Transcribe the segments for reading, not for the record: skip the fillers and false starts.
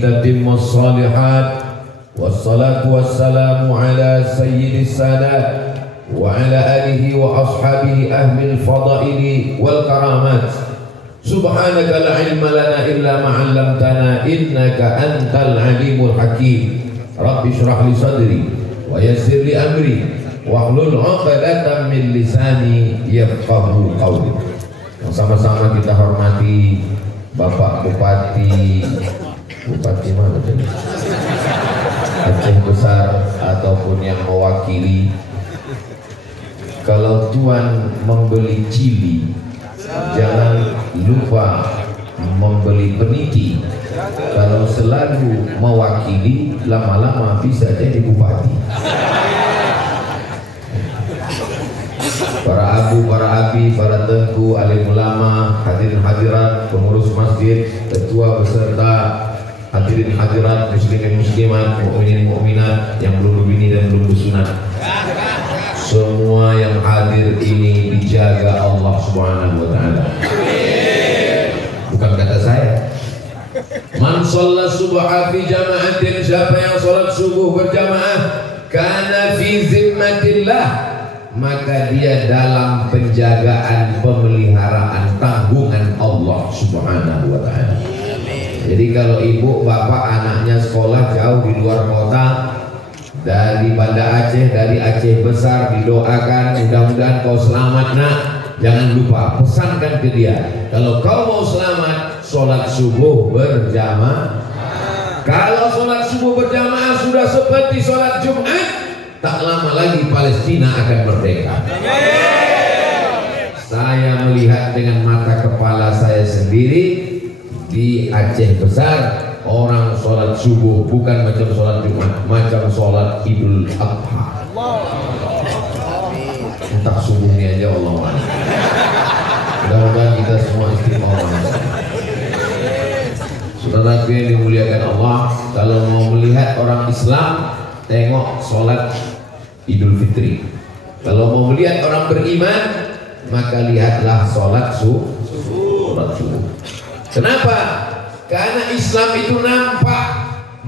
tatimmu shalihat. Wassalatu wassalamu ala sayyidis sadat wa ala alihi wa ashabihi ahmil fadaili wal karamat. Subhanaka la ilma lana illa ma 'allamtana innaka antal alimul hakim. Rabbi shrah li sadri wa yassir li amri wahlul 'uqdatam min lisani yafqahu qawli. Sama-sama kita hormati Bapak Bupati mana tadi? Aceh Besar ataupun yang mewakili. Kalau Tuan membeli cili, jangan lupa membeli peniti. Kalau selalu mewakili, lama-lama bisa jadi bupati. Para abu, para abi, para tengku, alim ulama, hadirin hadirat, pengurus masjid, ketua beserta hadirin hadirat, muslimin muslimat, mukminin mukminat yang belum berbini dan belum bersunat. Semua yang hadir ini dijaga Allah Subhanahu wa taala. Bukan kata saya. Man shalla subha fi jama'atin, siapa yang salat subuh berjamaah, kana fi zimmatillah, maka dia dalam penjagaan, pemeliharaan, tanggungan Allah Subhanahu wa taala. Jadi kalau ibu bapak anaknya sekolah jauh di luar kota, dari Banda Aceh, dari Aceh Besar, didoakan mudah-mudahan kau selamat nak. Jangan lupa pesankan ke dia, kalau kau mau selamat, sholat subuh berjamaah. Kalau sholat subuh berjamaah sudah seperti sholat Jumat, tak lama lagi Palestina akan merdeka. Saya melihat dengan mata kepala saya sendiri di Aceh Besar, orang sholat subuh bukan macam sholat Jumat, macam sholat Idul Adha. Entah subuhnya aja Allah. Mudah-mudahan kita semua istiqomah. Saudara yang dimuliakan Allah, kalau mau melihat orang Islam, tengok sholat Idul Fitri. Kalau mau melihat orang beriman, maka lihatlah sholat subuh. Kenapa? Karena Islam itu nampak,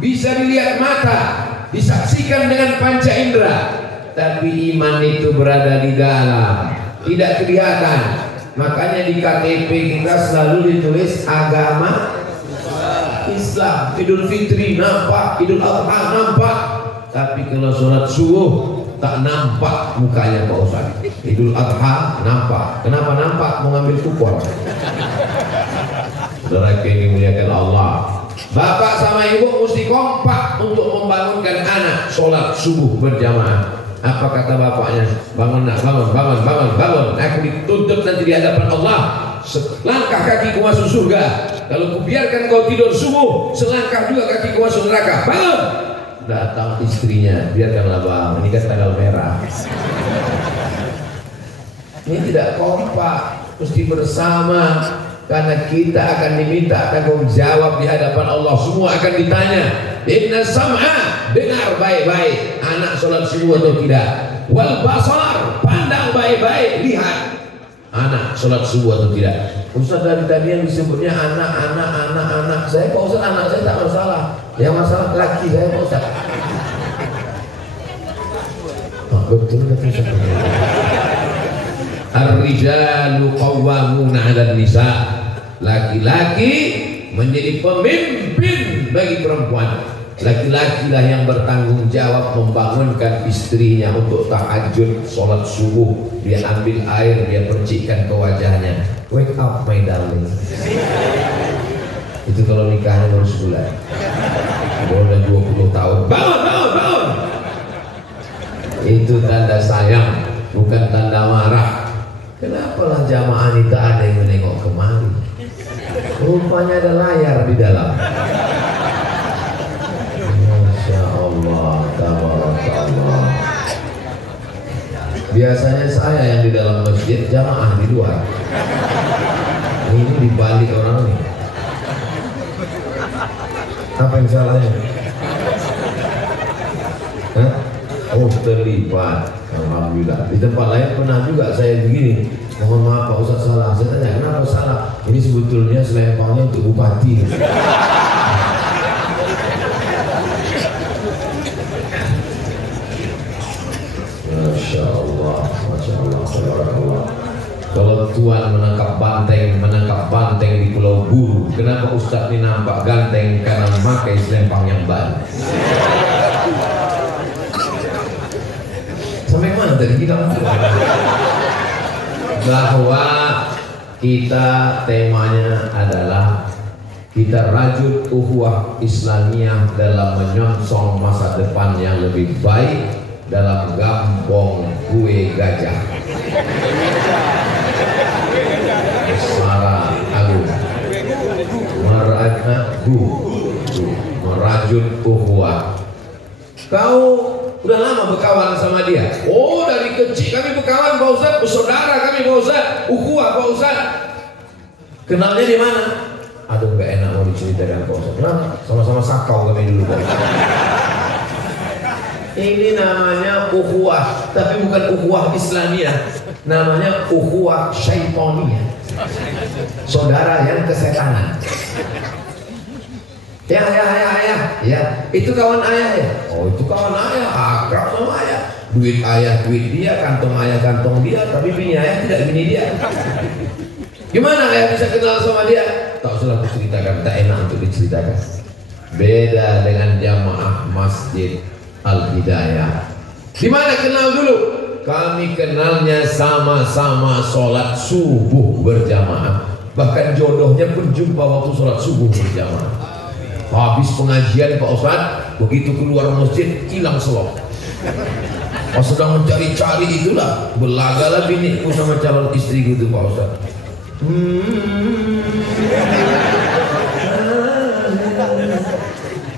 bisa dilihat mata, disaksikan dengan panca indera, tapi iman itu berada di dalam, tidak kelihatan. Makanya di KTP kita selalu ditulis agama Islam. Idul Fitri nampak, Idul Adha nampak, tapi kalau sholat subuh tak nampak mukanya Pak Ustaz. Idul Adha nampak. Kenapa nampak? Mau ngambil kupon. Saudara yang dimuliakan Allah, bapak sama ibu mesti kompak untuk membangunkan anak sholat subuh berjamaah. Apa kata bapaknya? Bangun nak, bangun. Aku dituntut nanti di hadapan Allah. Selangkah kakiku masuk surga. Kalau kubiarkan kau tidur subuh, selangkah juga kakiku masuk neraka. Bangun! Datang istrinya, biarkanlah bang, ini kan tanggal merah. Ini tidak kompak, mesti bersama. Karena kita akan diminta tanggung jawab di hadapan Allah. Semua akan ditanya. Inna sam'a, dengar baik-baik, anak sholat subuh atau tidak. Wal basar, pandang baik-baik, lihat anak sholat subuh atau tidak. Ustaz dari tadi yang disebutnya anak. Saya Pak Ustaz, anak saya tak masalah. Yang masalah laki saya Pak Ustaz. Betul kata Ustaz. Ar-rijalu qawwamuna 'alan nisa. Laki-laki menjadi pemimpin bagi perempuan. Laki-laki lah yang bertanggung jawab membangunkan istrinya untuk tahajud, sholat subuh. Dia ambil air, dia percikkan ke wajahnya. Wake up my darling. Itu kalau nikahnya baru sebulan. Baru udah 20 tahun. Bangun. Itu tanda sayang, bukan tanda marah. Kenapalah jamaah ini tak ada yang menengok kemari? Rupanya ada layar di dalam. Masya Allah, tabarakallah. Biasanya saya yang di dalam masjid, jamaah di luar. Ini dibalik orang ini. Apa yang salahnya? Hah? Oh, terlibat. Alhamdulillah. Di tempat lain pernah juga saya begini. Mohon maaf Pak Ustaz salah. Saya tanya kenapa salah? Ini sebetulnya selempangnya untuk bupati. Masya Allah, tabarakallah. Kalau Tuhan menangkap banteng di Pulau Buru, kenapa Ustaz ini nampak ganteng? Karena memakai selempang yang baru. Sampai mana tadi kita? Bahwa kita temanya adalah kita rajut ukhuwah Islamiyah dalam menyongsong masa depan yang lebih baik dalam Gampong Kue Gajah. Suara Agung merajut ukhuwah. Kau udah lama berkawan sama dia? Oh, dari kecil kami berkawan Pak Ustaz, bersaudara kami Pak Ustaz, ukhuwah Pak Ustaz. Kenalnya di mana? Aduh, nggak enak mau diceritakan Pak Ustaz. Nah, sama-sama sakau kami dulu Pak. Ini namanya ukhuwah, tapi bukan ukhuwah Islamiyah, namanya ukhuwah syaitoniyah. Saudara yang kesetanan. Ya, itu kawan ayah ya. Oh, itu kawan ayah, akrab sama ayah. Duit ayah, duit dia, kantong ayah, kantong dia, tapi bini ayah tidak bini dia. Gimana ayah bisa kenal sama dia? Tak usah aku ceritakan, tak enak untuk diceritakan. Beda dengan jamaah Masjid Al-Hidayah. Di mana kenal dulu? Kami kenalnya sama-sama sholat subuh berjamaah. Bahkan jodohnya pun jumpa waktu sholat subuh berjamaah. Habis pengajian Pak Ustaz, begitu keluar masjid hilang selop. Pas sedang mencari-cari itulah belagalah biniku sama calon istriku itu Pak Ustaz.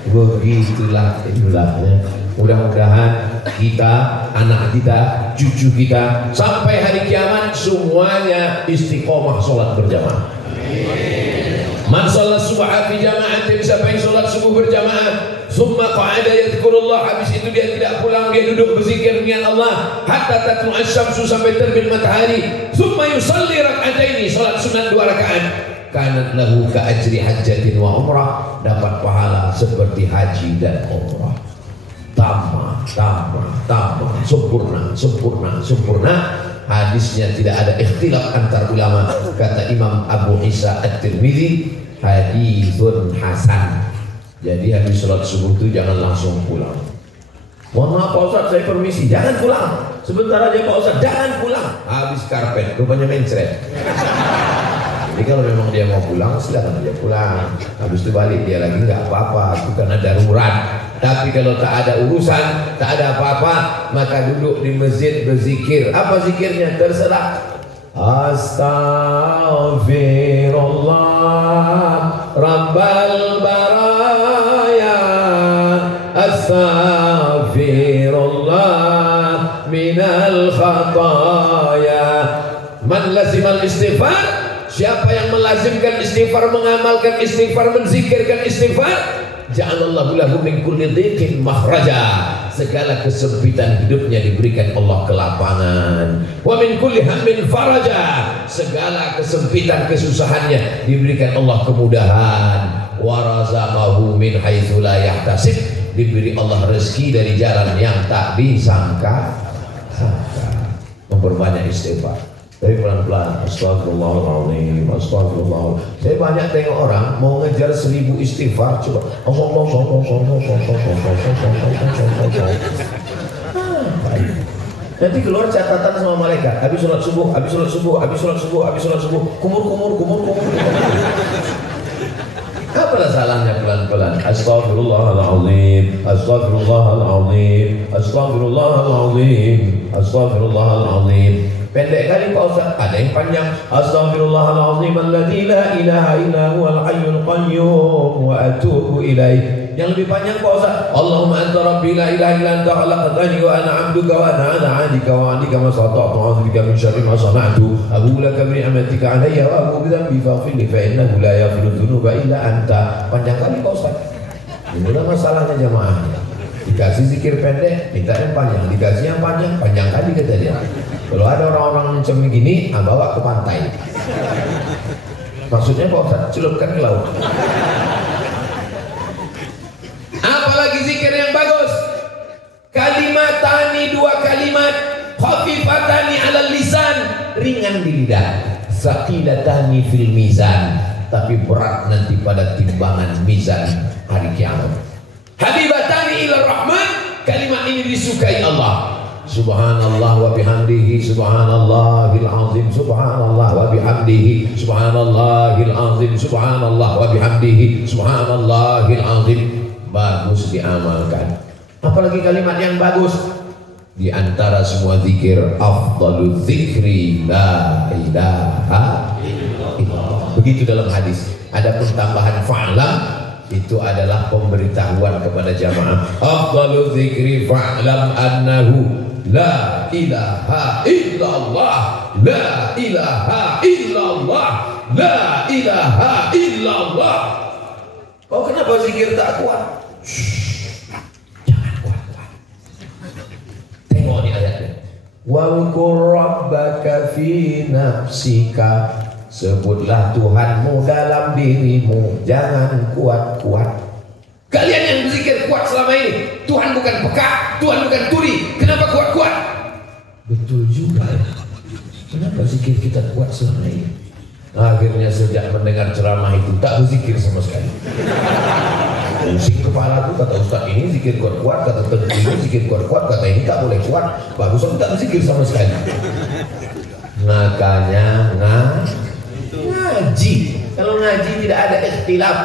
Begitulah ilahnya. Mudah-mudahan kita, anak kita, cucu kita sampai hari kiamat semuanya istiqomah sholat berjamaah. Man sholat subuh fi jama'atin, siapa yang sholat subuh berjamaah, summa qa'ada yadhkurullah, habis itu dia tidak pulang, dia duduk berzikir dengan Allah hatta tatlu asy-syamsu, sampai terbit matahari, summa yusalli rak'ataini, sholat sunat 2 rakaat, kanat lahu ka ajri hajjatin wa umrah, dapat pahala seperti haji dan umrah. Tambah, sempurna. Hadisnya tidak ada ikhtilaf antar ulama. Kata Imam Abu Isa At-Tirmidzi, haditsun hasan. Jadi habis sholat subuh itu jangan langsung pulang. Mohon maaf Pak Ustaz, saya permisi, jangan pulang. Sebentar aja Pak Ustaz, jangan pulang. Habis karpet, rupanya mencret. Jadi kalau memang dia mau pulang, silakan dia pulang. Habis itu balik dia lagi, nggak apa-apa, itu karena darurat. Tapi kalau tak ada urusan, tak ada apa-apa, maka duduk di masjid berzikir. Apa zikirnya? Terserah. Astaghfirullah Rabbal baraya, astaghfirullah minal khataya. Man lazimal istighfar, siapa yang melazimkan istighfar, mengamalkan istighfar, menzikirkan istighfar, ja'alallahu lahu min kulli dhiqin makhraja, segala kesempitan hidupnya diberikan Allah kelapangan. Wa min kulli hammin faraja, segala kesempitan kesusahannya diberikan Allah kemudahan. Wa razaqahu min haitsu la yahtasib, diberi Allah rezeki dari jalan yang tak disangka. Memperbanyak istighfar. Tapi pelan-pelan, astagfirullahaladzim, astagfirullah. Saya banyak tengok orang mau ngejar 1000 istighfar, coba nanti keluar catatan sama malaikat. Habis sholat subuh, habis sholat subuh, habis sholat subuh, habis sholat subuh, kumur. Apalah salahnya pelan-pelan? Astagfirullahaladzim, astagfirullahaladzim, astagfirullahaladzim, astagfirullahaladzim. Pendek kali Pak Ustaz, ada yang panjang. Astaghfirullahaladzim alladzi la ilaha illa huwal hayyul qayyum wa atubu ilaih. Yang lebih panjang Pak Ustaz, Allahumma anta rabbi la ilaha illa anta khalaqtani wa ana 'abduka wa ana 'abdika wa 'alika ma sata'tu a'udzubika min syarri ma sana'tu abu laka bi ni'matika 'alayya wa abu bi dhanbi faghfir li fa innahu la yaghfiru dzunuba illa anta. Panjang kali Pak Ustaz. Inilah masalahnya jamaah. Dikasih zikir pendek, minta yang panjang. Dikasih yang panjang, panjang kali kata dia. Kalau ada orang-orang macam begini, bawa ke pantai. Maksudnya Pak Ustaz, celupkan ke laut. Apalagi zikir yang bagus. Kalimatani, 2 kalimat, khafifatani 'alal 'alal lisan, ringan di lidah, saqilatani fil mizan, tapi berat nanti pada timbangan mizan hari kiamat. Habibatani ila rahman, kalimat ini disukai Allah. Subhanallah wa bihamdihi subhanallahil azim, subhanallah wa bihamdihi subhanallahil azim, subhanallah wa bihamdihi subhanallahil azim. Bagus diamalkan. Apalagi kalimat yang bagus. Di antara semua zikir, afdalu zikri la ilaha illallah. Begitu dalam hadis. Adapun tambahan fa'lam itu adalah pemberitahuan kepada jamaah. Afdalu zikri fa'lam annahu la ilaha illallah, la ilaha illallah, la ilaha illallah. Oh, kenapa zikir tak kuat? Jangan kuat-kuat. Tengok ni ayatnya. Wa'ukur rabbaka fi nafsika, sebutlah Tuhanmu dalam dirimu, jangan kuat-kuat. Kalian yang berzikir kuat selama ini, Tuhan bukan peka, Tuhan bukan tuli, kenapa kuat-kuat? Betul juga. Kenapa zikir kita kuat selama ini? Akhirnya sejak mendengar ceramah itu tak berzikir sama sekali. Pusing kepala aku, kata Ustaz ini zikir kuat-kuat, kata Ustaz ini zikir kuat-kuat, kata ini tak boleh kuat. Bagus, aku tak berzikir sama sekali. Makanya ngaji. Kalau ngaji tidak ada ikhtilaf.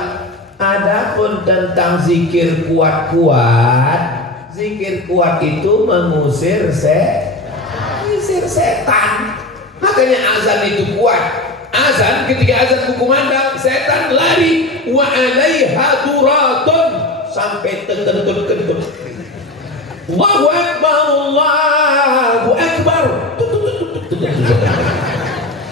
Adapun tentang zikir kuat-kuat, zikir kuat itu mengusir setan. Makanya azan itu kuat. Azan, ketika azan berkumandang, setan lari. Wa alaiha duratun, sampai terkentut. Allahu akbar, Allahu akbar.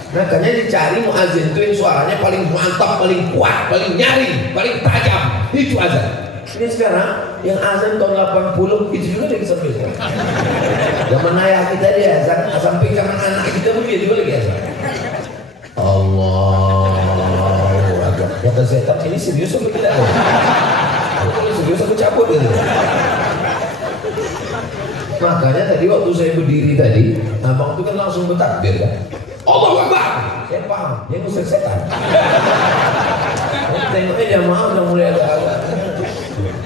Makanya dicari muazin itu yang suaranya paling mantap, paling kuat, paling nyaring, paling tajam. Itu azan. Ini sekarang yang azan tahun 80 itu juga dari sampai sekarang. Zaman ayah kita dia azan, sampai zaman anak kita pun dia juga lagi azan. Allahu Akbar. Kata setan, ini serius apa tidak? Kalau serius aku cabut gitu. Makanya tadi waktu saya berdiri tadi, abang itu kan langsung bertakbir kan. Allahu Akbar. Saya paham, dia ngusir setan. Tengoknya jamaah udah mulai agak-agak.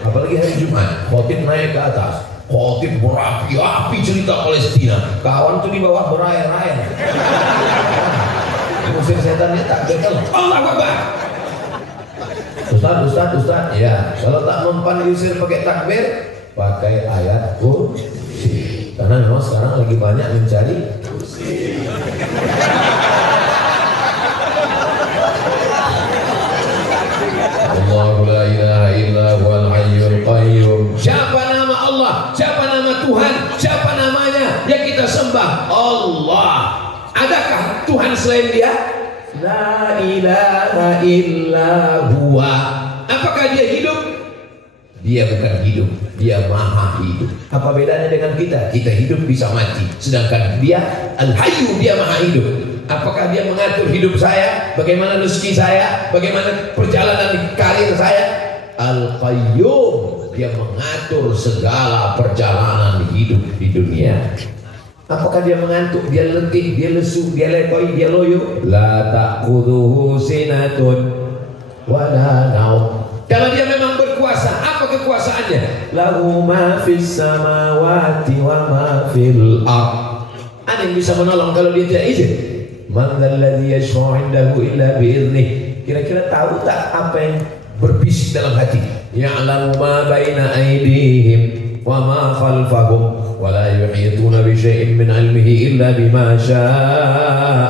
Apalagi hari Jumat, khotib naik ke atas. Khotib berapi-api cerita Palestina. Kawan tuh di bawah berair-air. Ngusir setannya tak gagal. Allahu Akbar. Ustaz, ya. Kalau tak mempan diusir pakai takbir, pakai ayat kursi. Karena memang sekarang lagi banyak mencari kursi. Allahu la ilaha illa huwal hayyul qayyum. Siapa nama Allah? Siapa nama Tuhan? Siapa namanya yang kita sembah? Allah. Adakah Tuhan selain Dia? La ilaha illa huwa. Apakah Dia hidup? Dia bukan hidup, Dia maha hidup. Apa bedanya dengan kita? Kita hidup bisa mati, sedangkan Dia Al-Hayyu, Dia maha hidup. Apakah Dia mengatur hidup saya? Bagaimana rezeki saya? Bagaimana perjalanan karir saya? Al-Qayyum, Dia mengatur segala perjalanan hidup di dunia. Apakah Dia mengantuk? Dia letih, Dia lesu, Dia lekoi, Dia loyo? La ta'khudhuhu sinatun wa la naum. Kalau Dia memang berkuasa, apa kekuasaannya? Lahu ma fis samawati wa ma fil ardh. Ada yang bisa menolong kalau Dia tidak izin? Man dzalladzi yashfa'u 'indahu illa bi'idhnih. Kira-kira tahu tak apa yang berbisik dalam hati? Ya'lamu ma baina aydihim wa ma khalfahum wa la yuhituna bi syai'in min 'ilmihi illa bima syaa.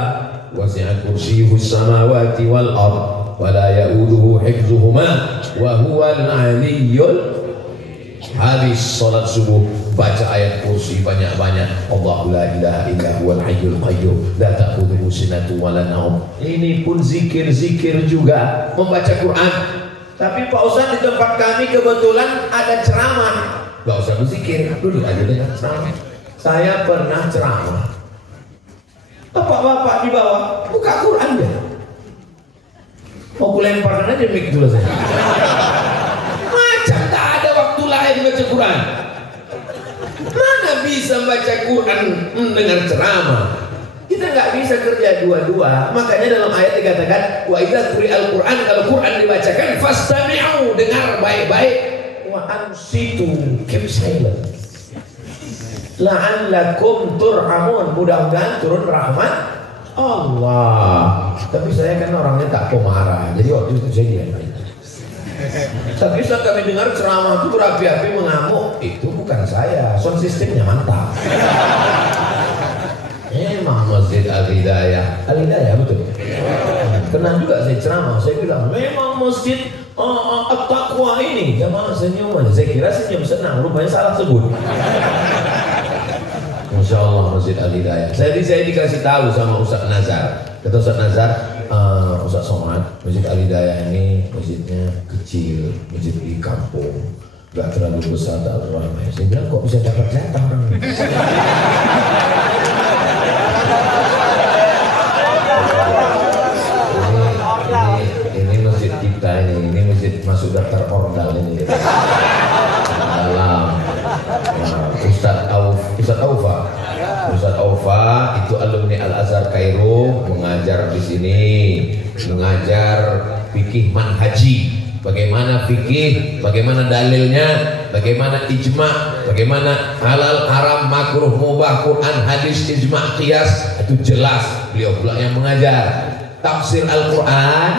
Wasi'a kursiyyuhu as-samawati wal ardh wa la ya'uduhu hifdzuhuma wa huwal 'aliyyul. Habis salat subuh baca ayat kursi banyak-banyak. Allahu la ilaha illa huwal hayyul qayyum la ta'khudhuhu sinatun wa la naum. Ini pun zikir-zikir juga, membaca Quran. Tapi Pak Ustaz, di tempat kami kebetulan ada ceramah. Gak usah berzikir, duduk aja dengan ceramah. Saya pernah ceramah. Bapak-bapak di bawah buka Quran deh. Mau kulemparkan aja mic dulu saya. Macam tak ada waktu lain baca Quran. Mana bisa baca Quran mendengar ceramah? Kita nggak bisa kerja dua-dua. Makanya dalam ayat dikatakan wa idza quri'al Qur'an, kalau Quran dibacakan fastami'u, dengar baik-baik, wa ansitu, keep silent, la'allakum turhamun, mudah-mudahan turun rahmat Allah. Tapi saya kan orangnya tak pemarah, jadi waktu itu saya diam aja. Tapi setelah kami dengar ceramah itu berapi-api mengamuk, itu bukan saya, sound sistemnya mantap. Memang Masjid Al-Hidayah, Al-Hidayah betul. Pernah juga saya ceramah, saya bilang memang Masjid At-Taqwa ini. Jamaah senyum aja, saya kira senyum senang, rupanya salah sebut. Masya Allah Masjid Al-Hidayah. Saya dikasih tahu sama Ustaz Nazar. Kata Ustaz Nazar, Ustaz Somad, Masjid Al-Hidayah ini masjidnya kecil, masjid di kampung, gak terlalu besar, tak terlalu ramai. Saya bilang kok bisa dapat jatah orang ini? Ini masjid kita ini masjid masuk daftar ordal ini. Dalam Ustaz Aufa itu alumni Al-Azhar Kairo, mengajar di sini, mengajar fikih manhaji. Bagaimana fikih, bagaimana dalilnya, bagaimana ijma, bagaimana halal, haram, makruh, mubah, Quran, hadis, ijma, qiyas, itu jelas beliau pula yang mengajar. Tafsir Al-Quran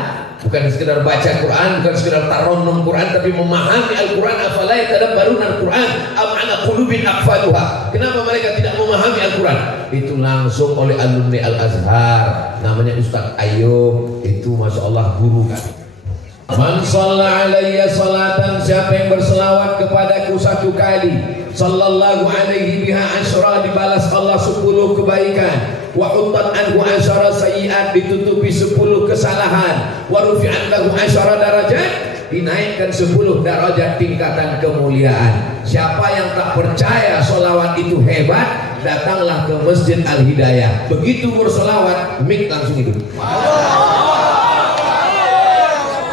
bukan sekedar baca Quran, bukan sekedar taronnum Quran, tapi memahami Al-Quran. Afala yatadabbaruna Al-Quran am ala qulubin aqfaluha. Kenapa mereka tidak memahami Al-Quran? Itu langsung oleh alumni Al-Azhar, namanya Ustaz Ayub. Itu Masya Allah guru kan. Man shalla alayya salatan, siapa yang berselawat kepadaku satu kali, sallallahu alaihi biha asyra, dibalas Allah 10 kebaikan. Wa uttat anhu asyara sayyi'at, ditutupi 10 kesalahan. Wa rufi'an lahu asyara darajat, dinaikkan 10 derajat tingkatan kemuliaan. Siapa yang tak percaya solawat itu hebat, datanglah ke Masjid Al-Hidayah. Begitu bersolawat, mik langsung hidup.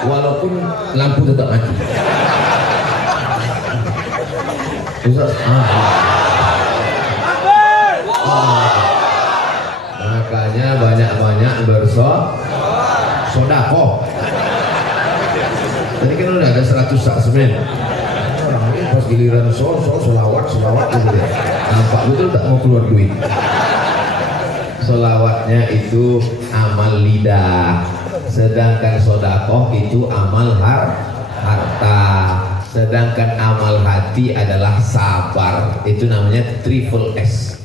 Walaupun lampu tetap mati. Makanya banyak-banyak bersodakoh. Tadi kan udah ada 100 sak semen. Orang ini pas giliran solawat gitu ya. Nampak betul tak mau keluar duit. Solawatnya itu amal lidah, sedangkan sodakoh itu amal harta, sedangkan amal hati adalah sabar. Itu namanya triple S.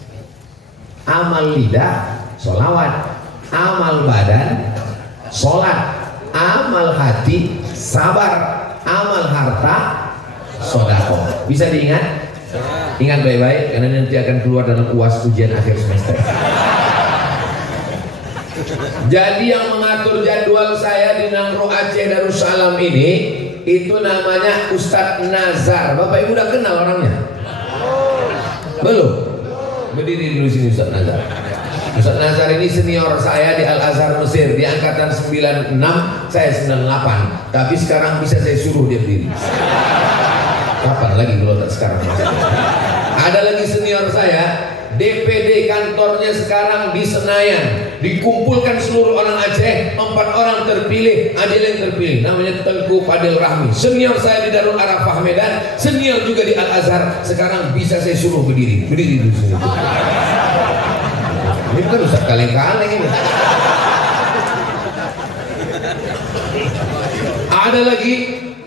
Amal lidah solawat, amal badan solat, amal hati sabar, amal harta sodakoh. Bisa diingat? Ingat baik-baik, karena nanti akan keluar dalam UAS ujian akhir semester. Jadi yang mengatur jadwal saya di Nangro Aceh Darussalam ini itu namanya Ustaz Nazar. Bapak Ibu udah kenal orangnya? Belum? Berdiri dulu sini Ustaz Nazar. Ustaz Nazar ini senior saya di Al-Azhar Mesir, di angkatan 96, saya 98. Tapi sekarang bisa saya suruh dia berdiri. Kapan lagi kalau tak sekarang? Ada lagi senior saya, DPD kantornya sekarang di Senayan. Dikumpulkan seluruh orang Aceh, 4 orang terpilih, ada yang terpilih, namanya Tengku Fadil Rahmi. Senior saya di Darul Arafah Medan, senior juga di Al-Azhar. Sekarang bisa saya suruh berdiri dulu sini. Ini kan usah kaleng-kaleng ini. Ada lagi,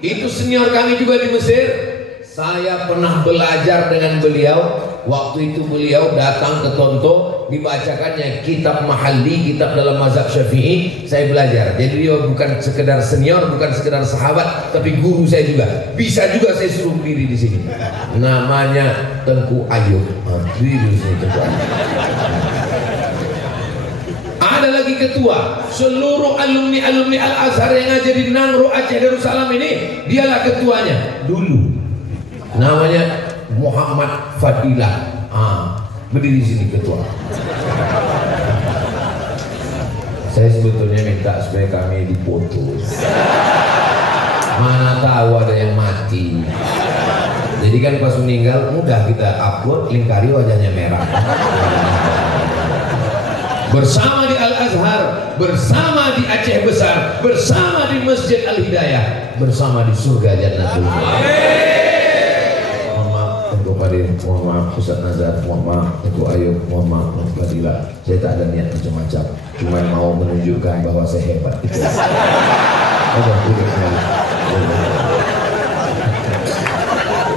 itu senior kami juga di Mesir. Saya pernah belajar dengan beliau. Waktu itu beliau datang ke Tonto, dibacakannya kitab Mahalli, kitab dalam mazhab Syafi'i. Saya belajar. Jadi beliau bukan sekedar senior, bukan sekedar sahabat, tapi guru saya juga. Bisa juga saya suruh berdiri di sini. Namanya Tengku Ayub. Berdiri di sini Tengku Ayub. Ada lagi ketua. Seluruh alumni Al-Azhar yang ngajar di Nangro Aceh Darussalam ini, dialah ketuanya dulu. Namanya Muhammad Fadilah. Berdiri di sini ketua. Saya sebetulnya minta supaya kami dipoto. Mana tahu ada yang mati. Jadi kan pas meninggal mudah kita upload, lingkari wajahnya merah. bersama di Al-Azhar, bersama di Aceh Besar, bersama di Masjid Al-Hidayah, bersama di surga Jannatul Firdaus. Mohon maaf untuk Pak mohon maaf Ustaz Nazar, mohon maaf untuk Ayub, mohon maaf untuk Fadila. Saya tak ada niat macam-macam, cuma mau menunjukkan bahwa saya hebat.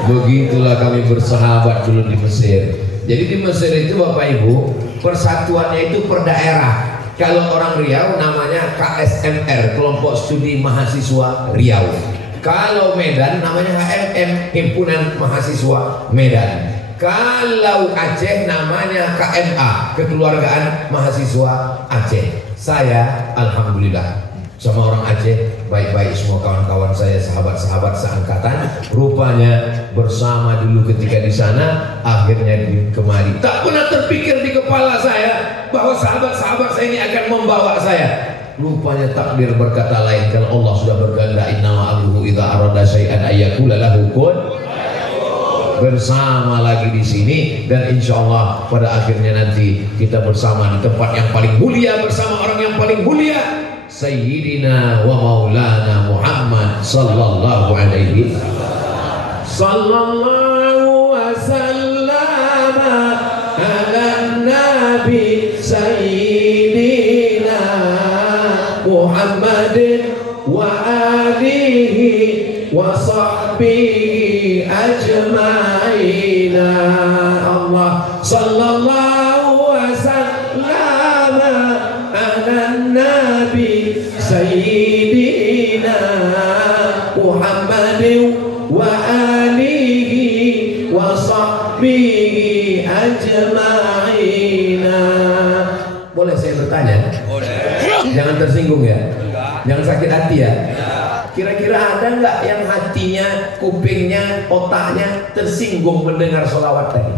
Begitulah kami bersahabat dulu di Mesir. Jadi di Mesir itu Bapak Ibu, persatuannya itu per daerah. Kalau orang Riau namanya KSMR, Kelompok Studi Mahasiswa Riau. Kalau Medan namanya HMM, Himpunan Mahasiswa Medan. Kalau Aceh namanya KMA, Kekeluargaan Mahasiswa Aceh. Saya alhamdulillah sama orang Aceh baik-baik semua, kawan-kawan saya, sahabat-sahabat seangkatan. Rupanya bersama dulu ketika di sana, akhirnya di kemari. Tak pernah terpikir di kepala saya bahwa sahabat-sahabat saya ini akan membawa saya. Rupanya takdir berkata lain. Kalau Allah sudah berkehendak, innama amruhu idza arada syai'an ayyaqula lahu kun. Bersama lagi di sini, dan insya Allah pada akhirnya nanti kita bersama di tempat yang paling mulia bersama orang yang paling mulia, Sayyidina wa Maulana Muhammad sallallahu alaihi sallallahu wasallam ala nabi Sayyidina Muhammadin wa alihi wa sahbihi ajma'ina. Allah sallallahu wasallam ala nabi Sayyidina Muhammadin wa alihi wa sahbihi ajma'ina. Boleh saya bertanya? Boleh. Jangan tersinggung ya, jangan sakit hati ya. Kira-kira ada nggak yang hatinya, kupingnya, otaknya tersinggung mendengar sholawat tadi?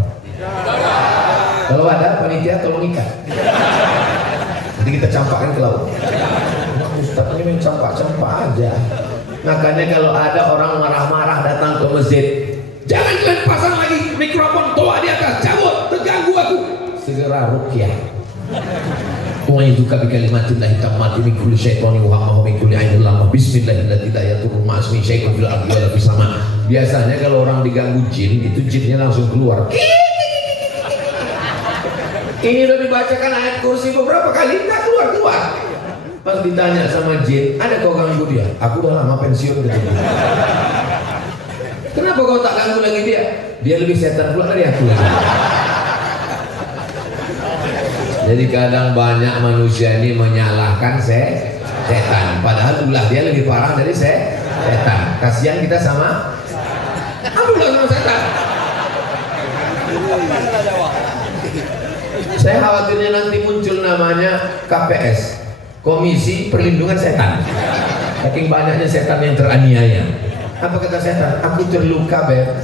Kalau ada, panitia tolong ikat. Nanti kita campakkan ke laut. Ustaz ini main campak-campak aja. Makanya kalau ada orang marah-marah datang ke masjid, jangan kalian pasang lagi mikrofon tua di atas, cabut, terganggu aku. Segera ruqyah. Wa juga bi kalimatillahi tammati min kulli syaitani wa hamma min kulli ainin lamma bismillahirrahmanirrahim la yadurru ma'asmi syai'un fil ardi wala fis sama. Biasanya kalau orang diganggu jin, itu jinnya langsung keluar. Ini udah dibacakan ayat kursi beberapa kali, nggak keluar-keluar. Pas ditanya sama jin, ada kau ganggu dia? Aku udah lama pensiun gitu. Kenapa kau tak ganggu lagi dia? Dia lebih setan pula dari aku. Jadi kadang banyak manusia ini menyalahkan setan, padahal ulah dia lebih parah dari setan. Kasihan kita sama sama setan. Saya khawatirnya nanti muncul namanya KPS, Komisi Perlindungan Setan. Saking banyaknya setan yang teraniaya. Apa kata setan? Aku terluka, Beb.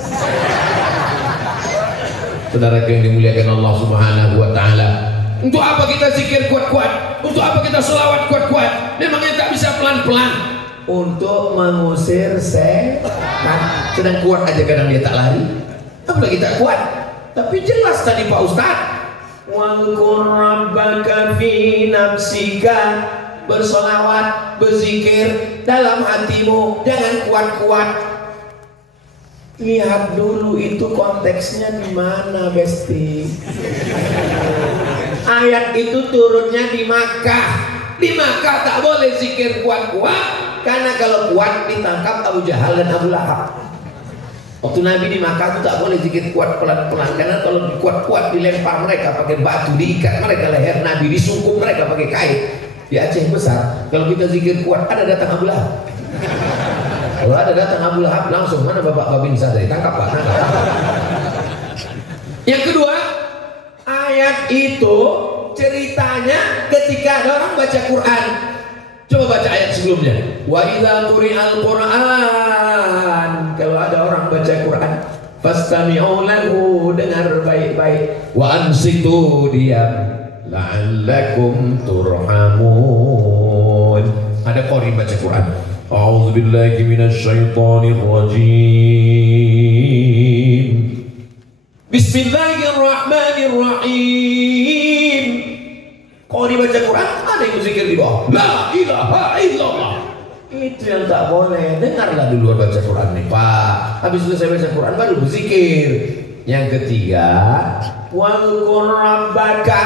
Saudara yang dimuliakan Allah Subhanahu wa taala. Untuk apa kita zikir kuat-kuat? Untuk apa kita selawat kuat-kuat? Memangnya tak bisa pelan-pelan? Untuk mengusir setan. Sedang kuat aja kadang dia tak lari. Apalagi tak kuat. Tapi jelas tadi Pak Ustadz, wa'dzkur rabbaka fi nafsika, bersolawat, berzikir dalam hatimu, jangan kuat-kuat. Lihat dulu itu konteksnya di mana, Besti. Ayat itu turunnya di Makkah. Di Makkah tak boleh zikir kuat-kuat, karena kalau kuat ditangkap Abu Jahal dan Abu Lahab. Waktu Nabi di Makkah itu tak boleh zikir kuat pelan-pelan, karena kalau kuat-kuat dilempar mereka pakai batu, diikat mereka leher Nabi, disungkup mereka pakai kain. Di Aceh Besar, kalau kita zikir kuat, ada datang Abu Lahab. Kalau ada datang Abu Lahab, langsung mana Bapak Babinsa dari tangkap Pak, tangkap. Yang kedua, ayat itu ceritanya ketika ada orang baca Quran. Coba baca ayat sebelumnya. Wa idza quri'al Qur'an, kalau ada orang baca Quran, fastami'u lahu, dengar baik-baik. Wa ansitu, diam, la'allakum turhamun. Ada qari baca Quran. A'udzu billahi minasyaitonir rajim. Bismillahirrahmanirrahim. Qari Quran, ada yang berzikir di bawah. La ilaha illallah. Itu yang tak boleh. Dengarlah dulu baca Quran nih Pak. Habis selesai baca Quran baru berzikir. Yang ketiga, wazkur rabbaka,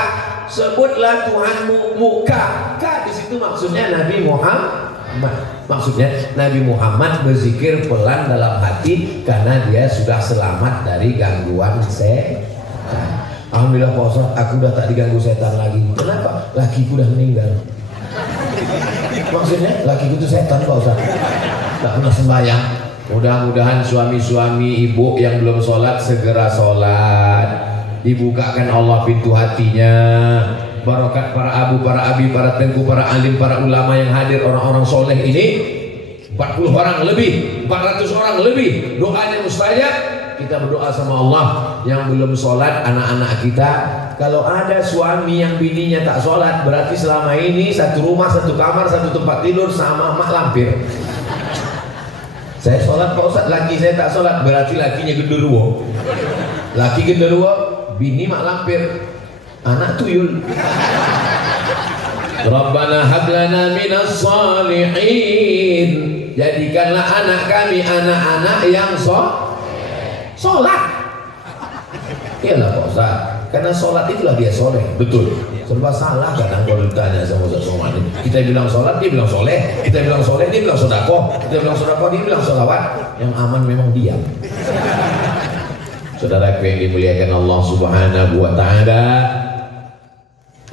sebutlah Tuhanmu. Muka ka di situ maksudnya Nabi Muhammad. Maksudnya Nabi Muhammad berzikir pelan dalam hati karena dia sudah selamat dari gangguan setan. Alhamdulillah Pak Ustaz, aku udah tak diganggu setan lagi. Kenapa? Lakiku udah meninggal. Maksudnya lakiku itu setan Pak Ustaz. Tak pernah sembahyang. Mudah-mudahan suami-suami ibu yang belum sholat segera sholat. Dibukakan Allah pintu hatinya. Barokat para abu, para abi, para tengku, para alim, para ulama yang hadir, orang-orang soleh ini 40 orang lebih, 400 orang lebih. Doanya mustajab. Kita berdoa sama Allah. Yang belum sholat anak-anak kita, kalau ada suami yang bininya tak sholat, berarti selama ini satu rumah, satu kamar, satu tempat tidur sama mak lampir. Saya sholat Pak Ustaz, laki saya tak sholat, berarti lakinya genderuwo. Laki genderuwo, bini mak lampir, anak tuyul. Rabbana hablana minas salihin, jadikanlah anak kami anak-anak yang sholat. Iyalah Pak Ustaz, karena sholat itulah dia soleh. Betul. Serba salah kadang kalau ditanya sama Ustaz Somad. Kita bilang sholat, dia bilang soleh. Kita bilang soleh, dia bilang sodako. Kita bilang sodako, dia bilang sholawat. Yang aman memang diam. Saudara yang dimuliakan Allah Subhanahu wa Ta'ala,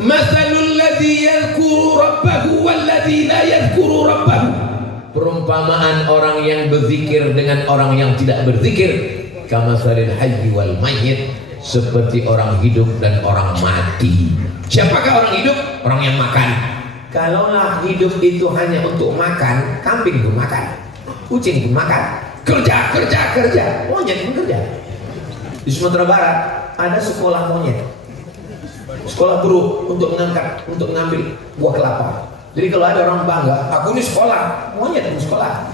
mathalul ladzi yadhkuru rabbahu wal ladzi la yadhkuru rabbahu, perumpamaan orang yang berzikir dengan orang yang tidak berzikir, kamathalil hayyi wal mayyit, seperti orang hidup dan orang mati. Siapakah orang hidup? Orang yang makan. Kalaulah hidup itu hanya untuk makan, kambing pun makan, kucing pun makan, kerja, monyet pun kerja. Di Sumatera Barat ada sekolah monyet, sekolah buruk untuk mengambil buah kelapa. Jadi kalau ada orang bangga, aku ini sekolah, monyet pun sekolah.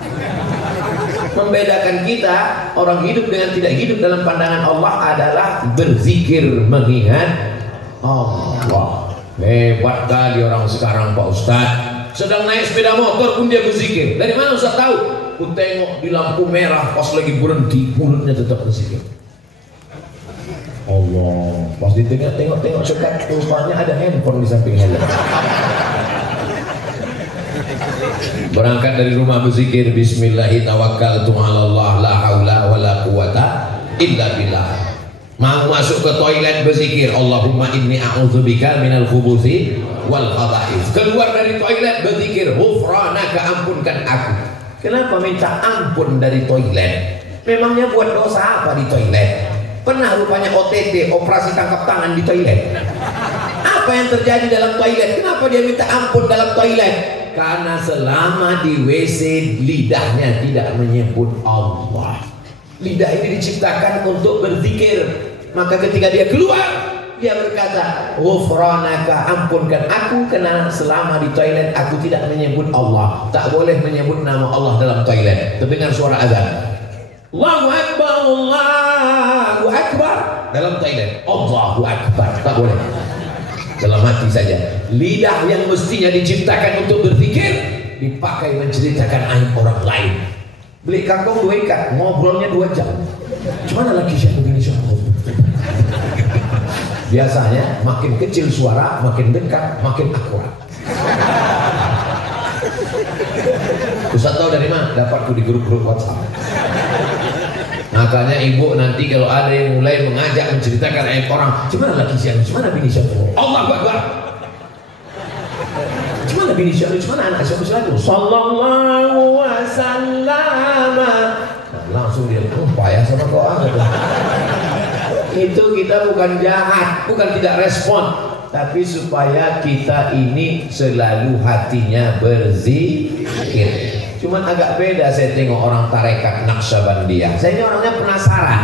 Membedakan kita orang hidup dengan tidak hidup dalam pandangan Allah adalah berzikir, mengingat Allah. Hebat kali orang sekarang Pak Ustaz. Sedang naik sepeda motor pun dia berzikir. Dari mana Ustaz tahu? Ku tengok di lampu merah pas lagi berhenti, mulutnya tetap berzikir. Allah. Pas ditengok sekat, rupanya ada handphone di samping helm. Berangkat dari rumah berzikir, bismillahi tawakkaltu 'alallah la haula wala quwata illa billah. Mau masuk ke toilet berzikir, Allahumma inni a'udzubika minal khubuthi wal khaba'ith. Keluar dari toilet berzikir, ghufranaka, ampunkan aku. Kenapa minta ampun dari toilet? Memangnya buat dosa apa di toilet? Pernah rupanya OTT, operasi tangkap tangan di toilet. Apa yang terjadi dalam toilet? Kenapa dia minta ampun dalam toilet? Karena selama di WC lidahnya tidak menyebut Allah. Lidah ini diciptakan untuk berzikir. Maka ketika dia keluar, dia berkata, ghufranaka, ampunkan aku karena selama di toilet aku tidak menyebut Allah. Tak boleh menyebut nama Allah dalam toilet. Terdengar suara azan, Allahu Akbar, Allahu Akbar, dalam toilet, Allahu Akbar, tak boleh. Dalam hati saja. Lidah yang mestinya diciptakan untuk berzikir dipakai menceritakan aib orang lain. Beli kangkung 2 ikat, ngobrolnya 2 jam. Gimana lagi saya begini siapa? Biasanya makin kecil suara, makin dekat, makin akurat. Ustaz tahu dari mana? Dapatku di grup-grup WhatsApp. Makanya ibu nanti kalau ada yang mulai mengajak menceritakan aib orang, gimana lagi siapa? Gimana bini siapa? Allah Akbar. Gimana bini siapa? Gimana anak siapa? Sallallahu wasallam. Langsung dia payah sama kau angkat. Itu kita bukan jahat, bukan tidak respon, tapi supaya kita ini selalu hatinya berzikir. Cuman agak beda saya tengok orang tarekat Naqsyabandiyah. Saya ini orangnya penasaran.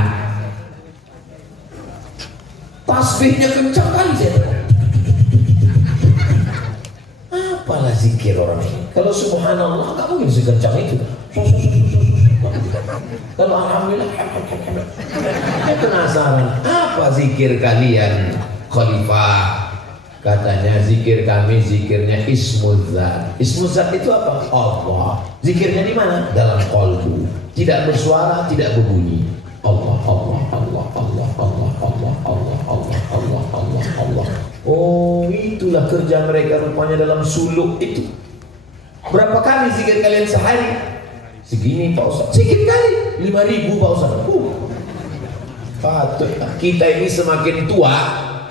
Tasbihnya kencang kali saya tengok. Apalah zikir orang ini? Kalau subhanallah nggak mungkin sekencang itu. Kalau alhamdulillah, saya penasaran apa zikir kalian Khalifah, Katanya zikir kami zikirnya ismuzzat. Ismuzzat itu apa? Allah. Zikirnya di mana? Dalam qalbu. Tidak bersuara, tidak berbunyi. Allah, Allah, Allah, Allah, Allah, Allah, Allah, Allah, Allah, Allah, Allah. Oh, itulah kerja mereka rupanya dalam suluk itu. Berapa kali zikir kalian sehari? Segini Pak Ustaz. Sedikit kali 5.000 Pak Ustaz. Patut. Kita ini semakin tua,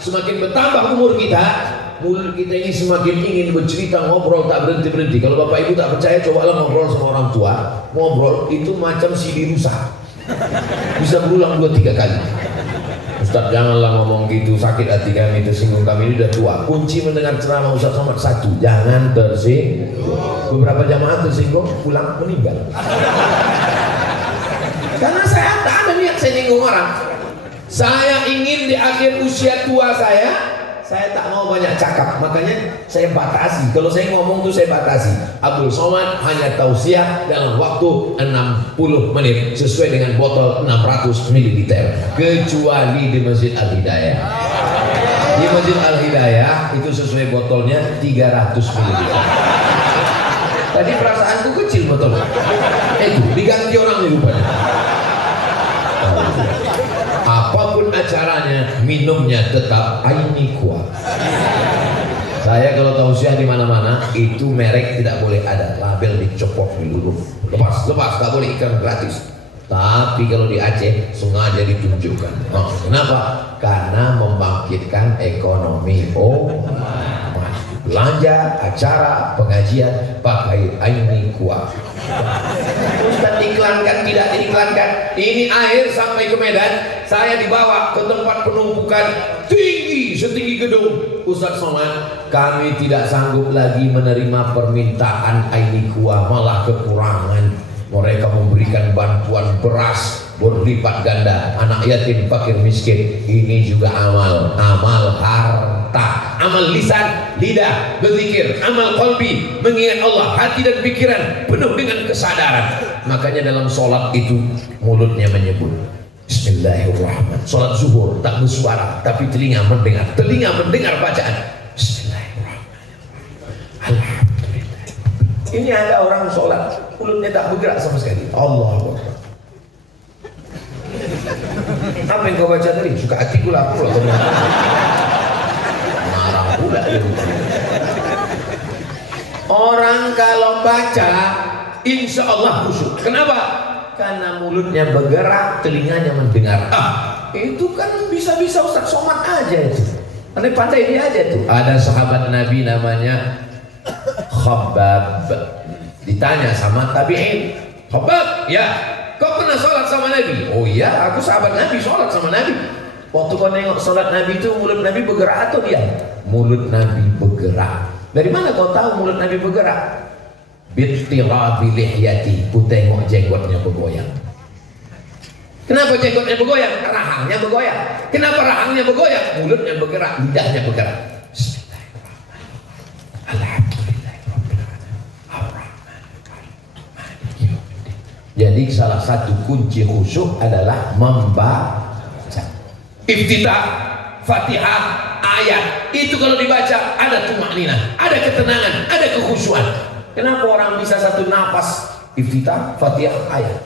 semakin bertambah umur kita, mulut kita ini semakin ingin bercerita, ngobrol tak berhenti-berhenti. Kalau Bapak Ibu tak percaya, cobalah ngobrol sama orang tua. Ngobrol itu macam CD rusak, bisa berulang 2-3 kali. Ustaz janganlah ngomong gitu, sakit hati kami, tersinggung kami, ini udah tua. Kunci mendengar ceramah Ustaz Somad satu, jangan tersinggung. Beberapa jamaah tersinggung, pulang meninggal. Karena saya tak ada niat saya nyinggung orang. Saya ingin di akhir usia tua saya tak mau banyak cakap, makanya saya batasi. Kalau saya ngomong tuh saya batasi. Abdul Somad hanya tausiah dalam waktu 60 menit sesuai dengan botol 600 ml, kecuali di Masjid Al-Hidayah. Di Masjid Al-Hidayah itu sesuai botolnya 300 ml. Tadi perasaanku kecil botolnya. Itu diganti orang nih rupanya. Apapun acaranya, minumnya tetap Aini kuat. Saya kalau tausiah di mana-mana itu merek tidak boleh ada, label dicopot dulu. Lepas, tak boleh iklan gratis. Tapi kalau di Aceh sengaja ditunjukkan. Oh, kenapa? Karena membangkitkan ekonomi. Oh, belanja, acara, pengajian pakai Aini kuat. Ustaz iklankan, tidak diiklankan. Ini air sampai ke Medan, saya dibawa ke tempat penumpukan tinggi, setinggi gedung. Ustaz Somad, kami tidak sanggup lagi menerima permintaan Aini kuah, malah kekurangan. Mereka memberikan bantuan beras berlipat ganda, anak yatim, fakir miskin. Ini juga amal harta, amal lisan, lidah, berzikir, amal qalbi, mengingat Allah, hati dan pikiran penuh dengan kesadaran. Makanya dalam sholat itu mulutnya menyebut Bismillahirrahmanirrahim. Sholat zuhur tak bersuara, tapi telinga mendengar bacaan Bismillahirrahmanirrahim. Alhamdulillah. Ini ada orang sholat mulutnya tak bergerak sama sekali. Allah Akbar. Apa yang kau baca tadi? Suka hati pula aku marah pula dia. Orang kalau baca insya Allah khusyuk. Kenapa? Karena mulutnya bergerak, telinganya mendengar. Itu kan bisa-bisa Ustaz Somad aja itu. Pandai dia aja tuh. Ada sahabat Nabi namanya Khabbab. Ditanya sama tabi'in, Khabbab, ya, kau pernah sholat sama Nabi? Oh iya, aku sahabat Nabi, sholat sama Nabi. Waktu kau nengok sholat Nabi itu mulut Nabi bergerak atau diam? Mulut Nabi bergerak. Dari mana kau tahu mulut Nabi bergerak? Bittirabi lihyati, ku tengok jenggotnya bergoyang. Kenapa jenggotnya bergoyang? Rahangnya bergoyang. Kenapa rahangnya bergoyang? Mulutnya bergerak, lidahnya bergerak. Jadi salah satu kunci khusyuk adalah membaca. Iftitah, Fatihah, ayat itu kalau dibaca ada tumakninah, ada ketenangan, ada kekhusyuan. Kenapa orang bisa satu napas iftitah, Fatihah, ayat?